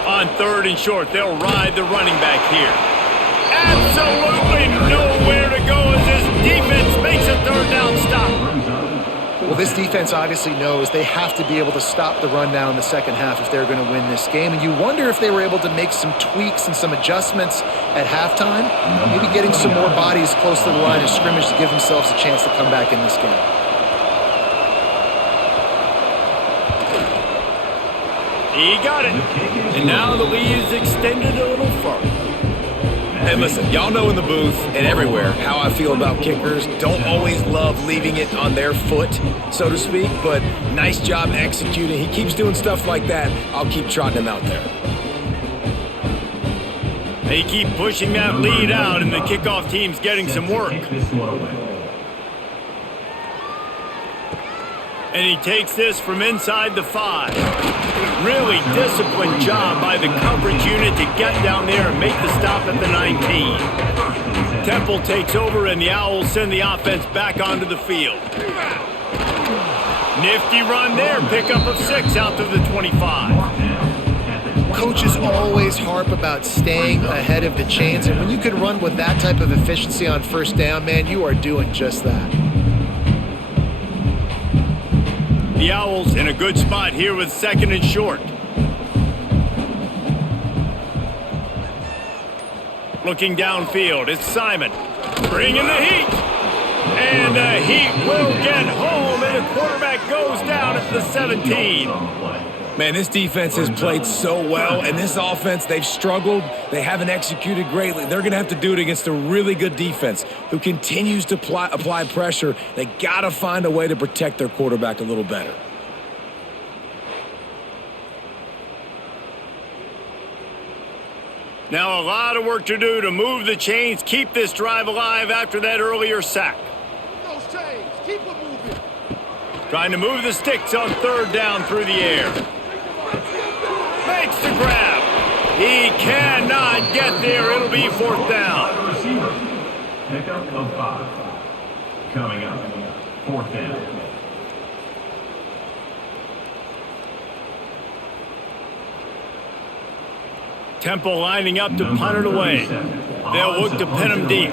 On 3rd and short, they'll ride the running back here. Absolutely nowhere to go as this defense makes a 3rd down stop. Well, this defense obviously knows they have to be able to stop the run now in the second half if they're going to win this game. And you wonder if they were able to make some tweaks and some adjustments at halftime, maybe getting some more bodies close to the line of scrimmage to give themselves a chance to come back in this game. He got it. And now the lead is extended a little further. And listen, y'all know in the booth and everywhere how I feel about kickers. Don't always love leaving it on their foot, so to speak, but nice job executing. He keeps doing stuff like that. I'll keep trotting him out there. They keep pushing that lead out, and the kickoff team's getting some work. And he takes this from inside the 5. Really disciplined job by the coverage unit to get down there and make the stop at the 19. Temple takes over, and the Owls send the offense back onto the field. Nifty run there, pickup of 6 out to the 25. Coaches always harp about staying ahead of the chains, and when you can run with that type of efficiency on first down, man, you are doing just that. The Owls in a good spot here with 2nd and short. Looking downfield, it's Simon. Bringing the heat. And the heat will get home, and the quarterback goes down at the 17. Man, this defense has played so well, and this offense, they've struggled. They haven't executed greatly. They're going to have to do it against a really good defense who continues to apply pressure. They got to find a way to protect their quarterback a little better. Now a lot of work to do to move the chains, keep this drive alive after that earlier sack. Those chains, keep it moving. Trying to move the sticks on third down through the air. Makes the grab. He cannot get there. It'll be fourth down. Wide receiver. Pickup of 5. Coming up, 4th down. Temple lining up to punt it away. They'll look to pin him deep.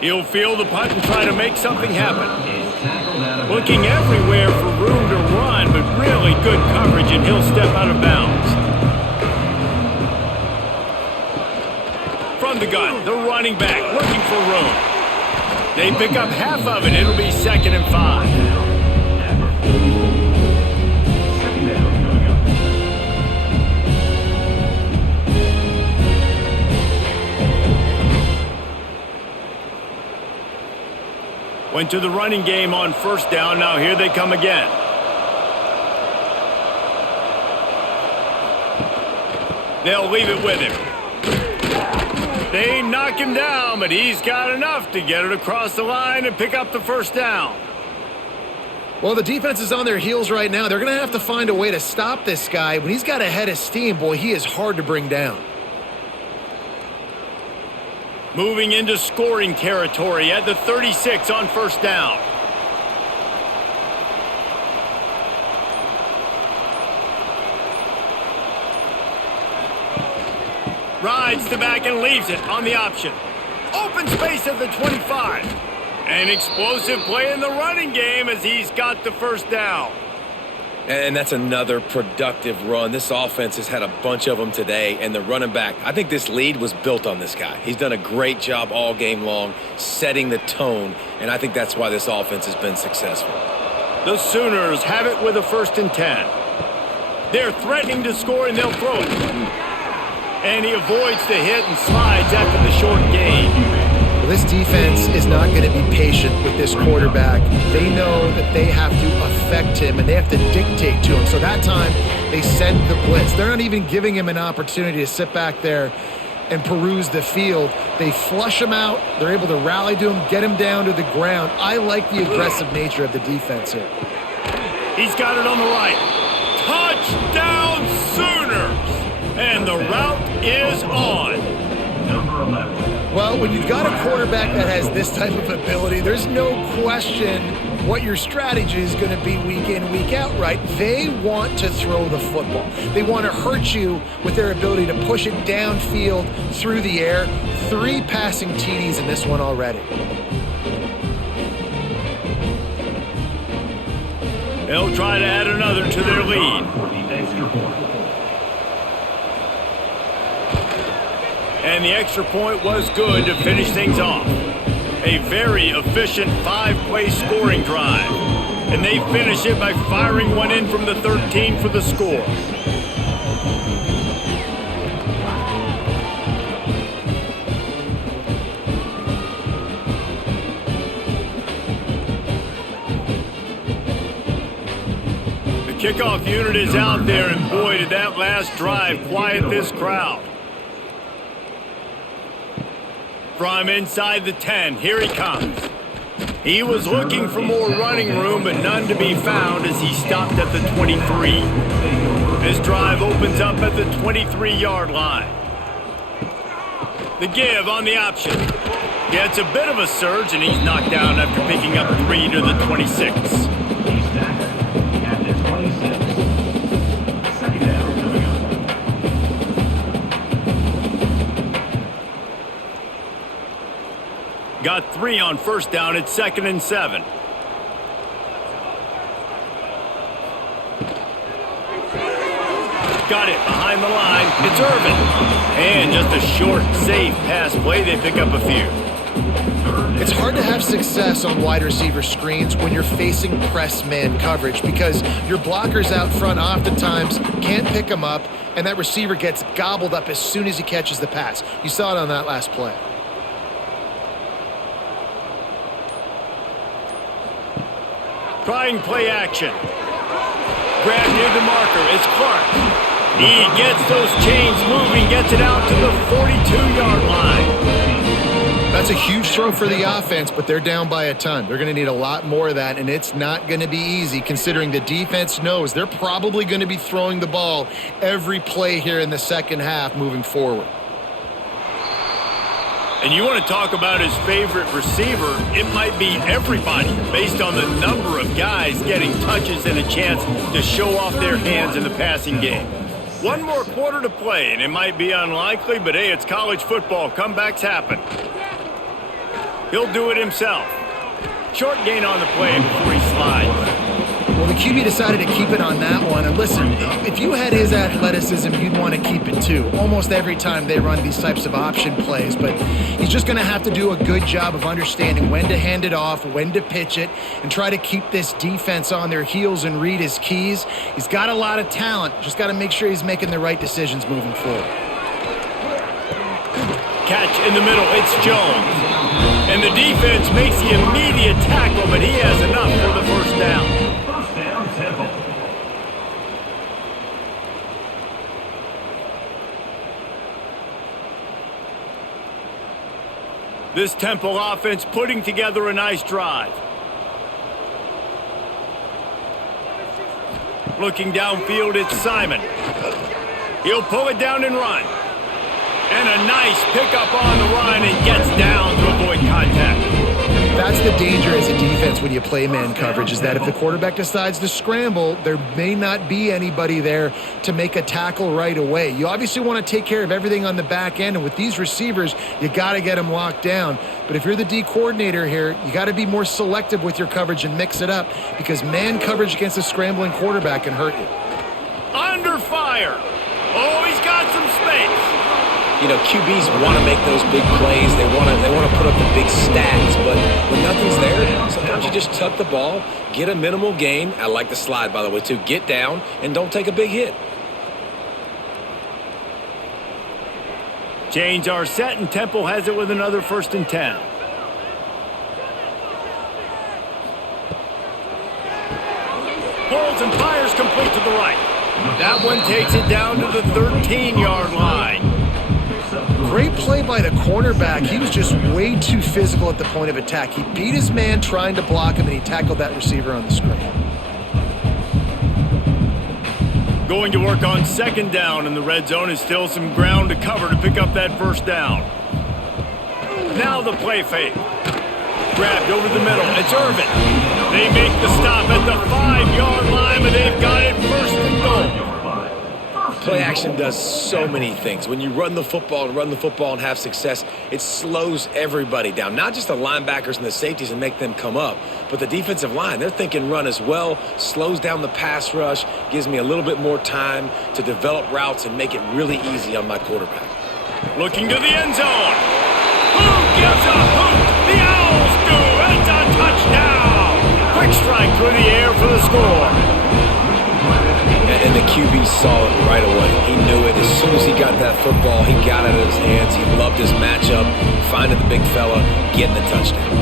He'll field the punt and try to make something happen. Looking everywhere for room to run, but really good coverage, and he'll step out of bounds. From the gun, the running back looking for room. They pick up half of it. It'll be 2nd and 5. Went to the running game on first down. Now here they come again. They'll leave it with him. They knock him down, but he's got enough to get it across the line and pick up the first down. Well, the defense is on their heels right now. They're going to have to find a way to stop this guy. When he's got a head of steam, boy, he is hard to bring down. Moving into scoring territory at the 36 on first down. Rides the back and leaves it on the option. Open space at the 25. An explosive play in the running game as he's got the first down. And that's another productive run. This offense has had a bunch of them today, and the running back, I think this lead was built on this guy. He's done a great job all game long, setting the tone, and I think that's why this offense has been successful. The Sooners have it with a 1st and 10. They're threatening to score, and they'll throw it. And he avoids the hit and slides after the short gain. Well, this defense is not going to be patient with this quarterback. They know that they have to affect him and they have to dictate to him. So that time, they send the blitz. They're not even giving him an opportunity to sit back there and peruse the field. They flush him out. They're able to rally to him, get him down to the ground. I like the aggressive nature of the defense here. He's got it on the right. Touchdown Sooners! And the route is on. Number 11. Well, when you've got a quarterback that has this type of ability, there's no question what your strategy is going to be week in, week out, right? They want to throw the football. They want to hurt you with their ability to push it downfield through the air. 3 passing TDs in this one already. They'll try to add another to their lead. For the extra point. And the extra point was good to finish things off. A very efficient 5-play scoring drive. And they finish it by firing one in from the 13 for the score. The kickoff unit is out there, and boy, did that last drive quiet this crowd. From inside the 10, here he comes. He was looking for more running room, but none to be found as he stopped at the 23. This drive opens up at the 23-yard line. The give on the option. Gets a bit of a surge, and he's knocked down after picking up 3 to the 26. He's tackled at the 26. 2nd down coming up. Got 3 on first down at 2nd and 7. Got it behind the line. It's Irvin. And just a short, safe pass play. They pick up a few. It's hard to have success on wide receiver screens when you're facing press man coverage because your blockers out front oftentimes can't pick them up, and that receiver gets gobbled up as soon as he catches the pass. You saw it on that last play. Trying play action. grab near the marker. It's Clark. He gets those chains moving, gets it out to the 42-yard line. That's a huge throw for the offense, but they're down by a ton. They're going to need a lot more of that, and it's not going to be easy considering the defense knows they're probably going to be throwing the ball every play here in the second half moving forward. And you want to talk about his favorite receiver, it might be everybody based on the number of guys getting touches and a chance to show off their hands in the passing game. One more quarter to play, and it might be unlikely, but hey, it's college football. Comebacks happen. He'll do it himself. Short gain on the play before he slides. Well, the QB decided to keep it on that one. And listen, if you had his athleticism, you'd want to keep it too. Almost every time they run these types of option plays. But he's just going to have to do a good job of understanding when to hand it off, when to pitch it, and try to keep this defense on their heels and read his keys. He's got a lot of talent. Just got to make sure he's making the right decisions moving forward. Catch in the middle. It's Jones. And the defense makes the immediate tackle, but he has enough for the first down. First down, Temple. This Temple offense putting together a nice drive. Looking downfield, it's Simon. He'll pull it down and run. And a nice pickup on the run and gets down to avoid contact. That's the danger as a defense when you play man coverage, is that if the quarterback decides to scramble, there may not be anybody there to make a tackle right away. You obviously want to take care of everything on the back end, and with these receivers, you got to get them locked down. But if you're the D coordinator here, you got to be more selective with your coverage and mix it up, because man coverage against a scrambling quarterback can hurt you. Under fire. Oh, he's got some space. You know, QBs want to make those big plays. They want to put up the big stats. But when nothing's there, sometimes you just tuck the ball, get a minimal gain. I like the slide, by the way, too. Get down and don't take a big hit. Chains are set, and Temple has it with another 1st and 10. Pulls and fires complete to the right. That one takes it down to the 13-yard line. Great play by the cornerback. He was just way too physical at the point of attack. He beat his man trying to block him, and he tackled that receiver on the screen. Going to work on 2nd down, and the red zone is still some ground to cover to pick up that 1st down. Now the play fake. Grabbed over the middle. It's Irvin. They make the stop at the 5-yard line, but they've got it 1st and goal. Play action does so many things. When you run the football and have success, it slows everybody down. Not just the linebackers and the safeties and make them come up, but the defensive line. They're thinking run as well, slows down the pass rush, gives me a little bit more time to develop routes and make it really easy on my quarterback. Looking to the end zone. Who gives a hoot? The Owls do. It's a touchdown. Quick strike through the air for the score. And the QB saw it right away. He knew it. As soon as he got that football, he got it in his hands. He loved his matchup, finding the big fella, getting the touchdown.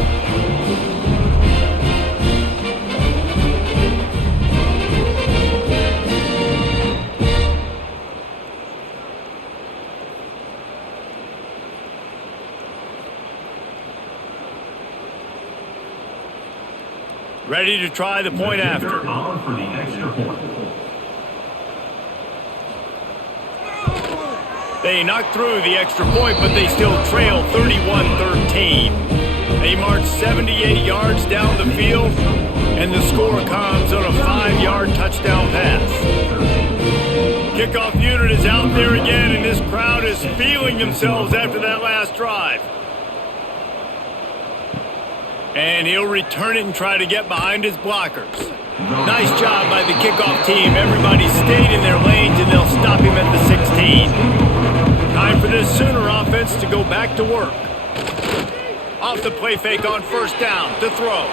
Ready to try the point after. On for the extra point. They knocked through the extra point, but they still trail 31-13. They march 78 yards down the field, and the score comes on a 5-yard touchdown pass. Kickoff unit is out there again, and this crowd is feeling themselves after that last drive. And he'll return it and try to get behind his blockers. Nice job by the kickoff team. Everybody stayed in their lanes, and they'll stop him at the 16. Time for this Sooner offense to go back to work. Off the play fake on 1st down to throw.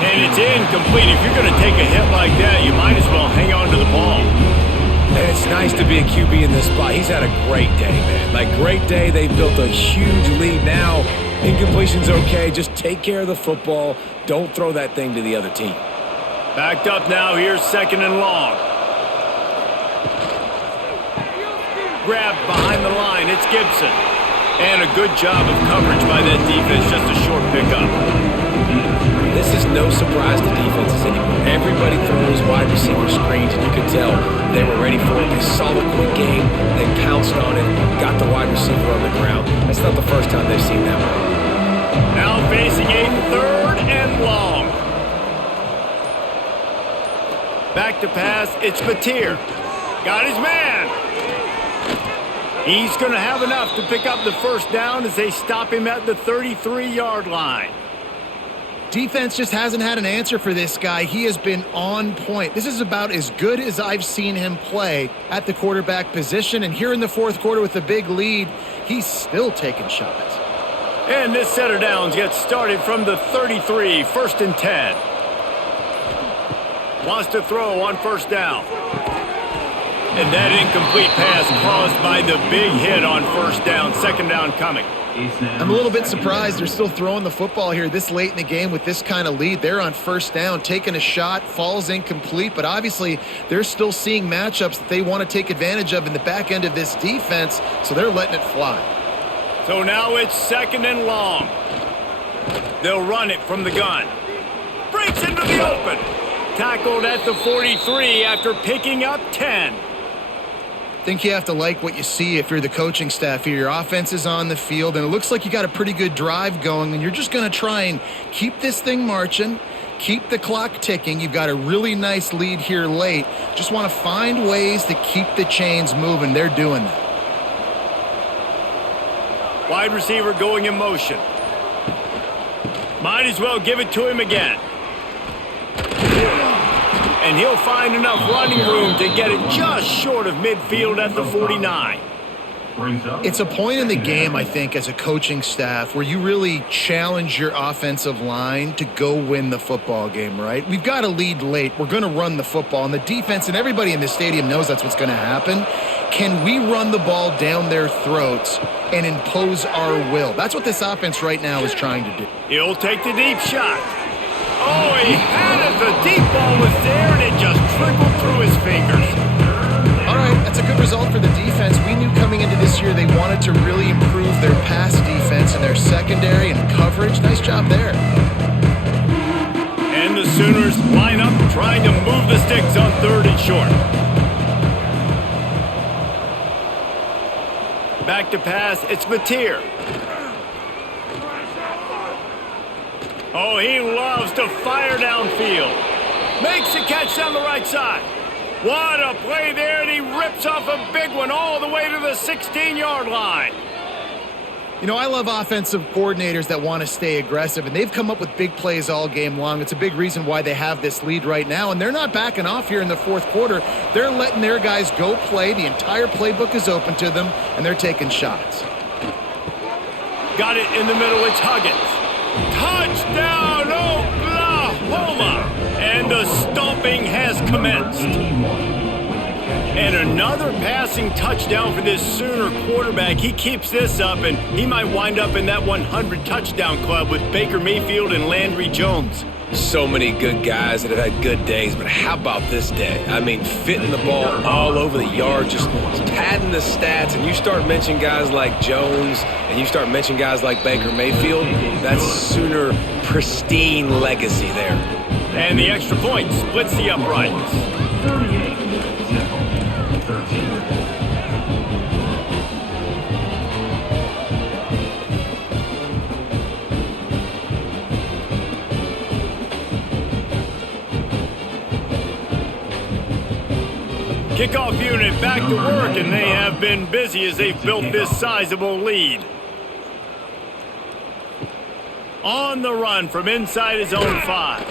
And it's incomplete. If you're going to take a hit like that, you might as well hang on to the ball. And it's nice to be a QB in this spot. He's had a great day, man. Like, great day. They built a huge lead now. Incompletion's okay. Just take care of the football. Don't throw that thing to the other team. Backed up now. Here's 2nd and long. grab behind the line. It's Gibson. And a good job of coverage by that defense. Just a short pickup. This is no surprise to defenses anymore. Everybody throws wide receiver screens, and you could tell they were ready for it. They saw the quick game. They pounced on it, got the wide receiver on the ground. That's not the first time they've seen that one. Now facing a 3rd and long. Back to pass, it's Mateer. Got his man. He's going to have enough to pick up the first down as they stop him at the 33-yard line. Defense just hasn't had an answer for this guy. He has been on point. This is about as good as I've seen him play at the quarterback position. And here in the fourth quarter with a big lead, he's still taking shots. And this set of downs gets started from the 33, 1st and 10. Wants to throw on first down. And that incomplete pass caused by the big hit on first down. 2nd down coming. I'm a little bit surprised they're still throwing the football here this late in the game with this kind of lead. They're on first down, taking a shot, falls incomplete, but obviously they're still seeing matchups that they want to take advantage of in the back end of this defense, so they're letting it fly. So now it's 2nd and long. They'll run it from the gun. Breaks into the open. Tackled at the 43 after picking up 10. I think you have to like what you see if you're the coaching staff here. Your offense is on the field, and it looks like you got a pretty good drive going, and you're just going to try and keep this thing marching, keep the clock ticking. You've got a really nice lead here late. Just want to find ways to keep the chains moving. They're doing that. Wide receiver going in motion. Might as well give it to him again. And he'll find enough running room to get it just short of midfield at the 49. It's a point in the game, I think, as a coaching staff where you really challenge your offensive line to go win the football game, right? We've got a lead late. We're going to run the football. And the defense and everybody in the stadium knows that's what's going to happen. Can we run the ball down their throats and impose our will? That's what this offense right now is trying to do. He'll take the deep shot. Oh, he had it. The deep ball was there, and it just trickled through his fingers. All right, that's a good result for the defense. We knew coming into this year they wanted to really improve their pass defense and their secondary and coverage. Nice job there. And the Sooners line up trying to move the sticks on 3rd and short. Back to pass, it's Mateer. Oh, he loves to fire downfield. Makes a catch down the right side. What a play there, and he rips off a big one all the way to the 16-yard line. You know, I love offensive coordinators that want to stay aggressive, and they've come up with big plays all game long. It's a big reason why they have this lead right now, and they're not backing off here in the fourth quarter. They're letting their guys go play. The entire playbook is open to them, and they're taking shots. Got it in the middle. It's Huggins. Touchdown, Oklahoma! And the stomping has commenced. And another passing touchdown for this Sooner quarterback. He keeps this up, and he might wind up in that 100 touchdown club with Baker Mayfield and Landry Jones. So many good guys that have had good days, but how about this day? I mean, fitting the ball all over the yard, just padding the stats, and you start mentioning guys like Jones, and you start mentioning guys like Baker Mayfield, that's Sooner pristine legacy there. And the extra point splits the uprights. 38-13. Kickoff unit back to work, and they have been busy as they've built this sizable lead. On the run from inside his own 5.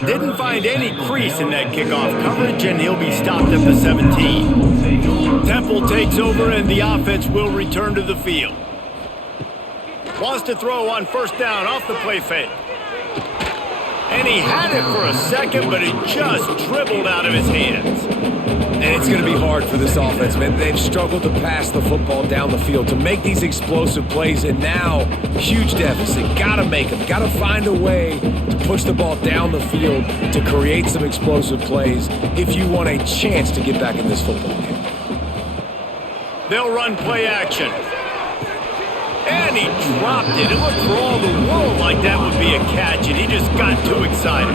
Didn't find any crease in that kickoff coverage, and he'll be stopped at the 17. Temple takes over, and the offense will return to the field. Wants to throw on first down off the play fake. And he had it for a second, but it just dribbled out of his hands. And it's going to be hard for this offense, man. They've struggled to pass the football down the field, to make these explosive plays, and now, huge deficit. Got to make them. Got to find a way to push the ball down the field to create some explosive plays if you want a chance to get back in this football game. They'll run play action. And he dropped it. It looked for all the world like that would be a catch, and he just got too excited.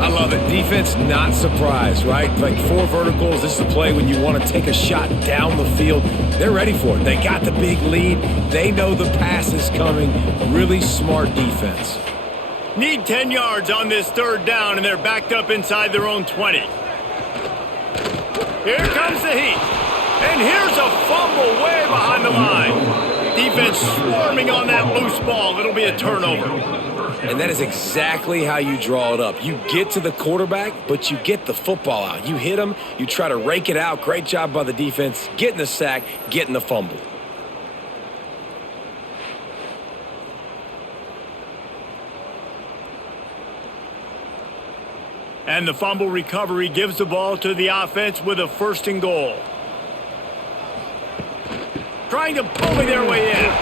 I love it. Defense not surprised, right? Like 4 verticals. This is a play when you want to take a shot down the field. They're ready for it. They got the big lead. They know the pass is coming. Really smart defense. Need 10 yards on this 3rd down, and they're backed up inside their own 20. Here comes the heat. And here's a fumble way behind the line. Defense swarming on that loose ball. It'll be a turnover. And that is exactly how you draw it up. You get to the quarterback, but you get the football out. You hit him, you try to rake it out. Great job by the defense, getting the sack, getting the fumble. And the fumble recovery gives the ball to the offense with a 1st and goal. Trying to bully their way in.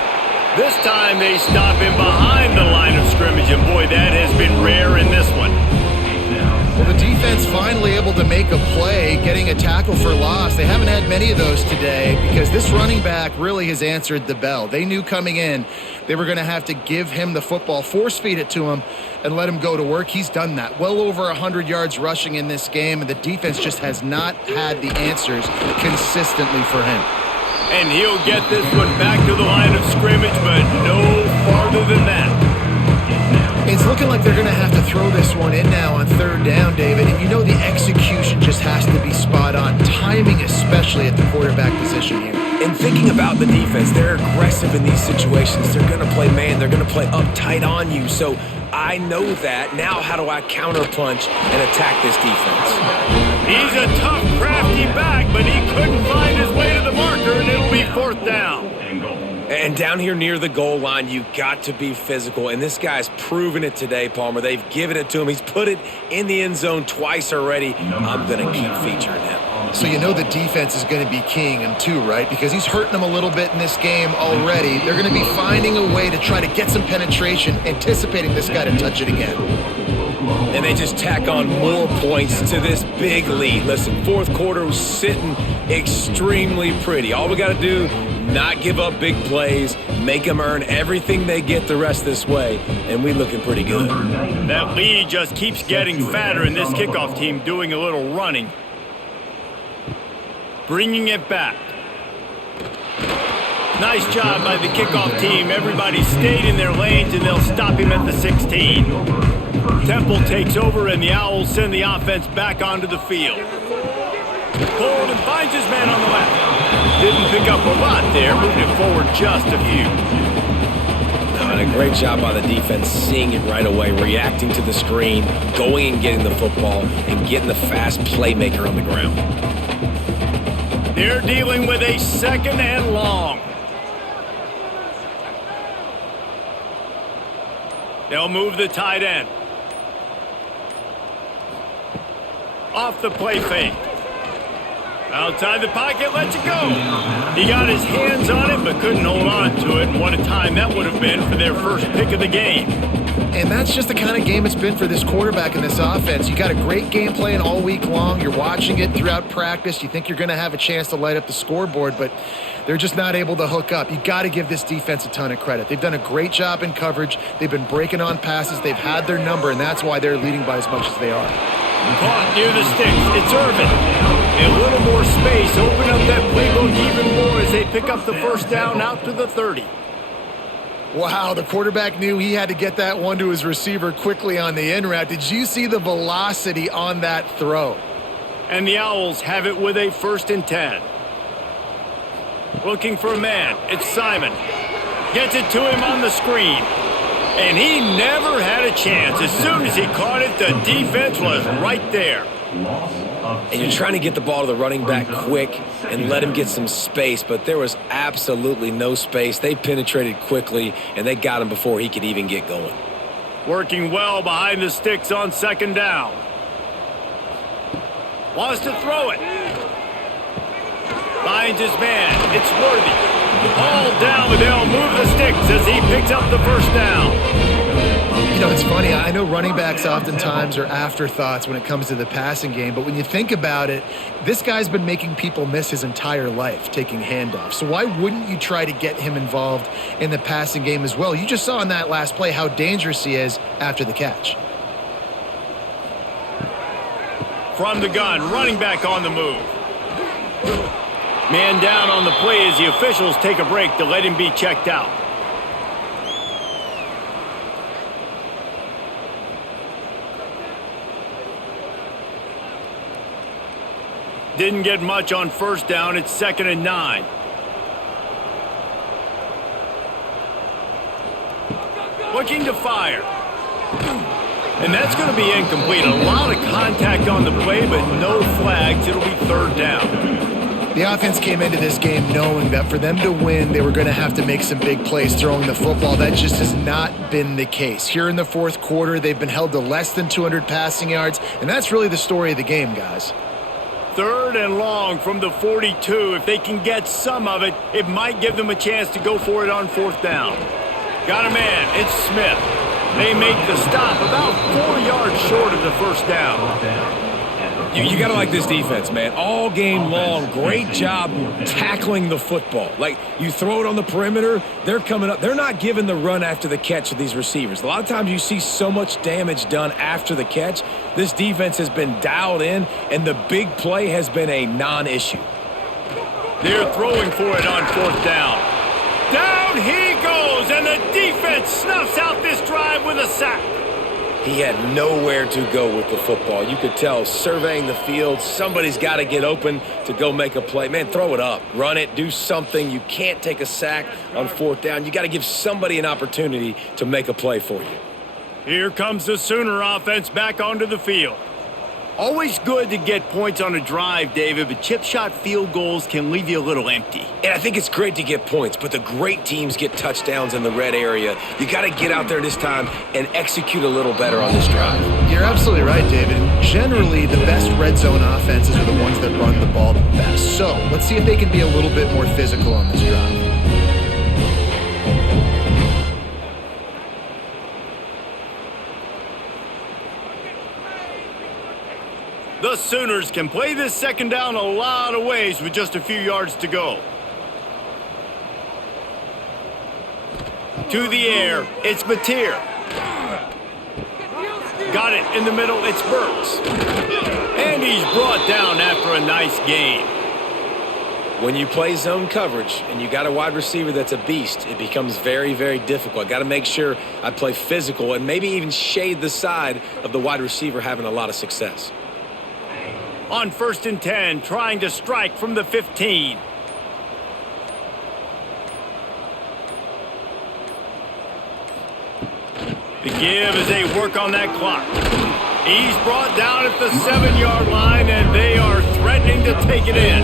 This time they stop him behind the line of scrimmage, and boy, that has been rare in this one. Well, the defense finally able to make a play, getting a tackle for loss. They haven't had many of those today because this running back really has answered the bell. They knew coming in they were going to have to give him the football, force feed it to him, and let him go to work. He's done that. Well over 100 yards rushing in this game, and the defense just has not had the answers consistently for him. And he'll get this one back to the line of scrimmage, but no farther than that. It's looking like they're going to have to throw this one in now on 3rd down, David. And you know the execution just has to be spot on. Timing especially at the quarterback position here. And thinking about the defense, they're aggressive in these situations. They're going to play man. They're going to play uptight on you. So I know that. Now how do I counterpunch and attack this defense? He's a tough, crafty back, but he couldn't find his way to the marker, and it'll be 4th down. And down here near the goal line, you got to be physical. And this guy's proven it today, Palmer. They've given it to him. He's put it in the end zone twice already. I'm going to keep featuring him. So you know the defense is going to be keying him too, right? Because he's hurting them a little bit in this game already. They're going to be finding a way to try to get some penetration, anticipating this guy to touch it again. And they just tack on more points to this big lead. Listen, 4th quarter was sitting extremely pretty. All we got to do, not give up big plays, make them earn everything they get the rest this way, and we looking pretty good. That lead just keeps getting fatter, and this kickoff team doing a little running. Bringing it back. Nice job by the kickoff team. Everybody stayed in their lanes, and they'll stop him at the 16. Temple takes over, and the Owls send the offense back onto the field. Pulled and finds his man on the left. Didn't pick up a lot there, moved it forward just a few. And a great job by the defense, seeing it right away, reacting to the screen, going and getting the football, and getting the fast playmaker on the ground. They're dealing with a 2nd and long. They'll move the tight end. Off the play fake. Outside the pocket, lets it go. He got his hands on it, but couldn't hold on to it. And what a time that would have been for their first pick of the game. And that's just the kind of game it's been for this quarterback and this offense. You got a great game plan all week long. You're watching it throughout practice. You think you're going to have a chance to light up the scoreboard, but they're just not able to hook up. You got to give this defense a ton of credit. They've done a great job in coverage. They've been breaking on passes. They've had their number, and that's why they're leading by as much as they are. Caught near the sticks. It's Irvin. A little more space. Open up that playbook even more as they pick up the 1st down out to the 30. Wow, the quarterback knew he had to get that one to his receiver quickly on the in route. Did you see the velocity on that throw? And the Owls have it with a 1st and 10. Looking for a man. It's Simon. Gets it to him on the screen. And he never had a chance. As soon as he caught it, the defense was right there. And you're trying to get the ball to the running back quick and let him get some space, but there was absolutely no space. They penetrated quickly, and they got him before he could even get going. Working well behind the sticks on 2nd down. Wants to throw it. Finds his man. It's Worthy. All down, but they'll move the sticks as he picks up the 1st down. You know, it's funny. I know running backs oftentimes are afterthoughts when it comes to the passing game, but when you think about it, this guy's been making people miss his entire life taking handoffs. So why wouldn't you try to get him involved in the passing game as well? You just saw in that last play how dangerous he is after the catch. From the gun, running back on the move. Man down on the play as the officials take a break to let him be checked out. Didn't get much on first down. It's 2nd and 9. Looking to fire. And that's going to be incomplete. A lot of contact on the play, but no flags. It'll be 3rd down. The offense came into this game knowing that for them to win, they were going to have to make some big plays throwing the football. That just has not been the case. Here in the 4th quarter, they've been held to less than 200 passing yards, and that's really the story of the game, guys. 3rd and long from the 42. If they can get some of it, it might give them a chance to go for it on 4th down. Got a man. It's Smith. They make the stop about 4 yards short of the 1st down. You got to like this defense, man. All game long, great job tackling the football. Like, you throw it on the perimeter, they're coming up. They're not giving the run after the catch to these receivers. A lot of times you see so much damage done after the catch. This defense has been dialed in, and the big play has been a non-issue. They're throwing for it on 4th down. Down he goes, and the defense snuffs out this drive with a sack. He had nowhere to go with the football. You could tell, surveying the field, somebody's got to get open to go make a play. Man, throw it up. Run it. Do something. You can't take a sack on 4th down. You got to give somebody an opportunity to make a play for you. Here comes the Sooner offense back onto the field. Always good to get points on a drive, David, but chip shot field goals can leave you a little empty. And I think it's great to get points, but the great teams get touchdowns in the red area. You got to get out there this time and execute a little better on this drive. You're absolutely right, David. Generally, the best red zone offenses are the ones that run the ball the best. So let's see if they can be a little bit more physical on this drive. The Sooners can play this 2nd down a lot of ways with just a few yards to go. To the air, it's Mateer. Got it in the middle, it's Burks. And he's brought down after a nice gain. When you play zone coverage and you got a wide receiver that's a beast, it becomes very, very difficult. I got to make sure I play physical and maybe even shade the side of the wide receiver having a lot of success. On 1st and 10, trying to strike from the 15. The give as they work on that clock. He's brought down at the 7-yard line, and they are threatening to take it in.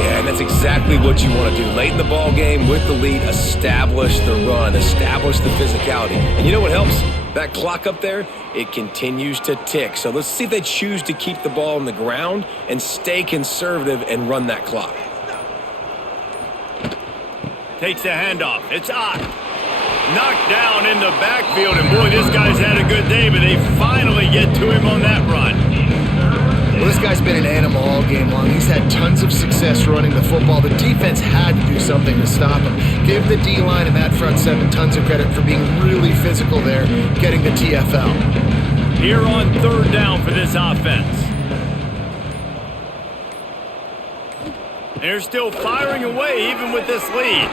Yeah, and that's exactly what you want to do. Late in the ball game with the lead, establish the run, establish the physicality. And you know what helps? That clock up there, it continues to tick. So let's see if they choose to keep the ball on the ground and stay conservative and run that clock. Takes the handoff. It's Ott. Knocked down in the backfield, and boy, this guy's had a good day, but they finally get to him on that run. Well, this guy's been an animal all game long. He's had tons of success running the football. The defense had to do something to stop him. Give the D-line and that front seven tons of credit for being really physical there, getting the TFL. Here on 3rd down for this offense. They're still firing away even with this lead.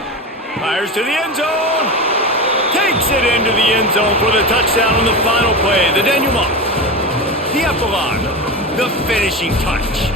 Fires to the end zone. Takes it into the end zone for the touchdown on the final play. The denouement. The epilogue. The finishing touch.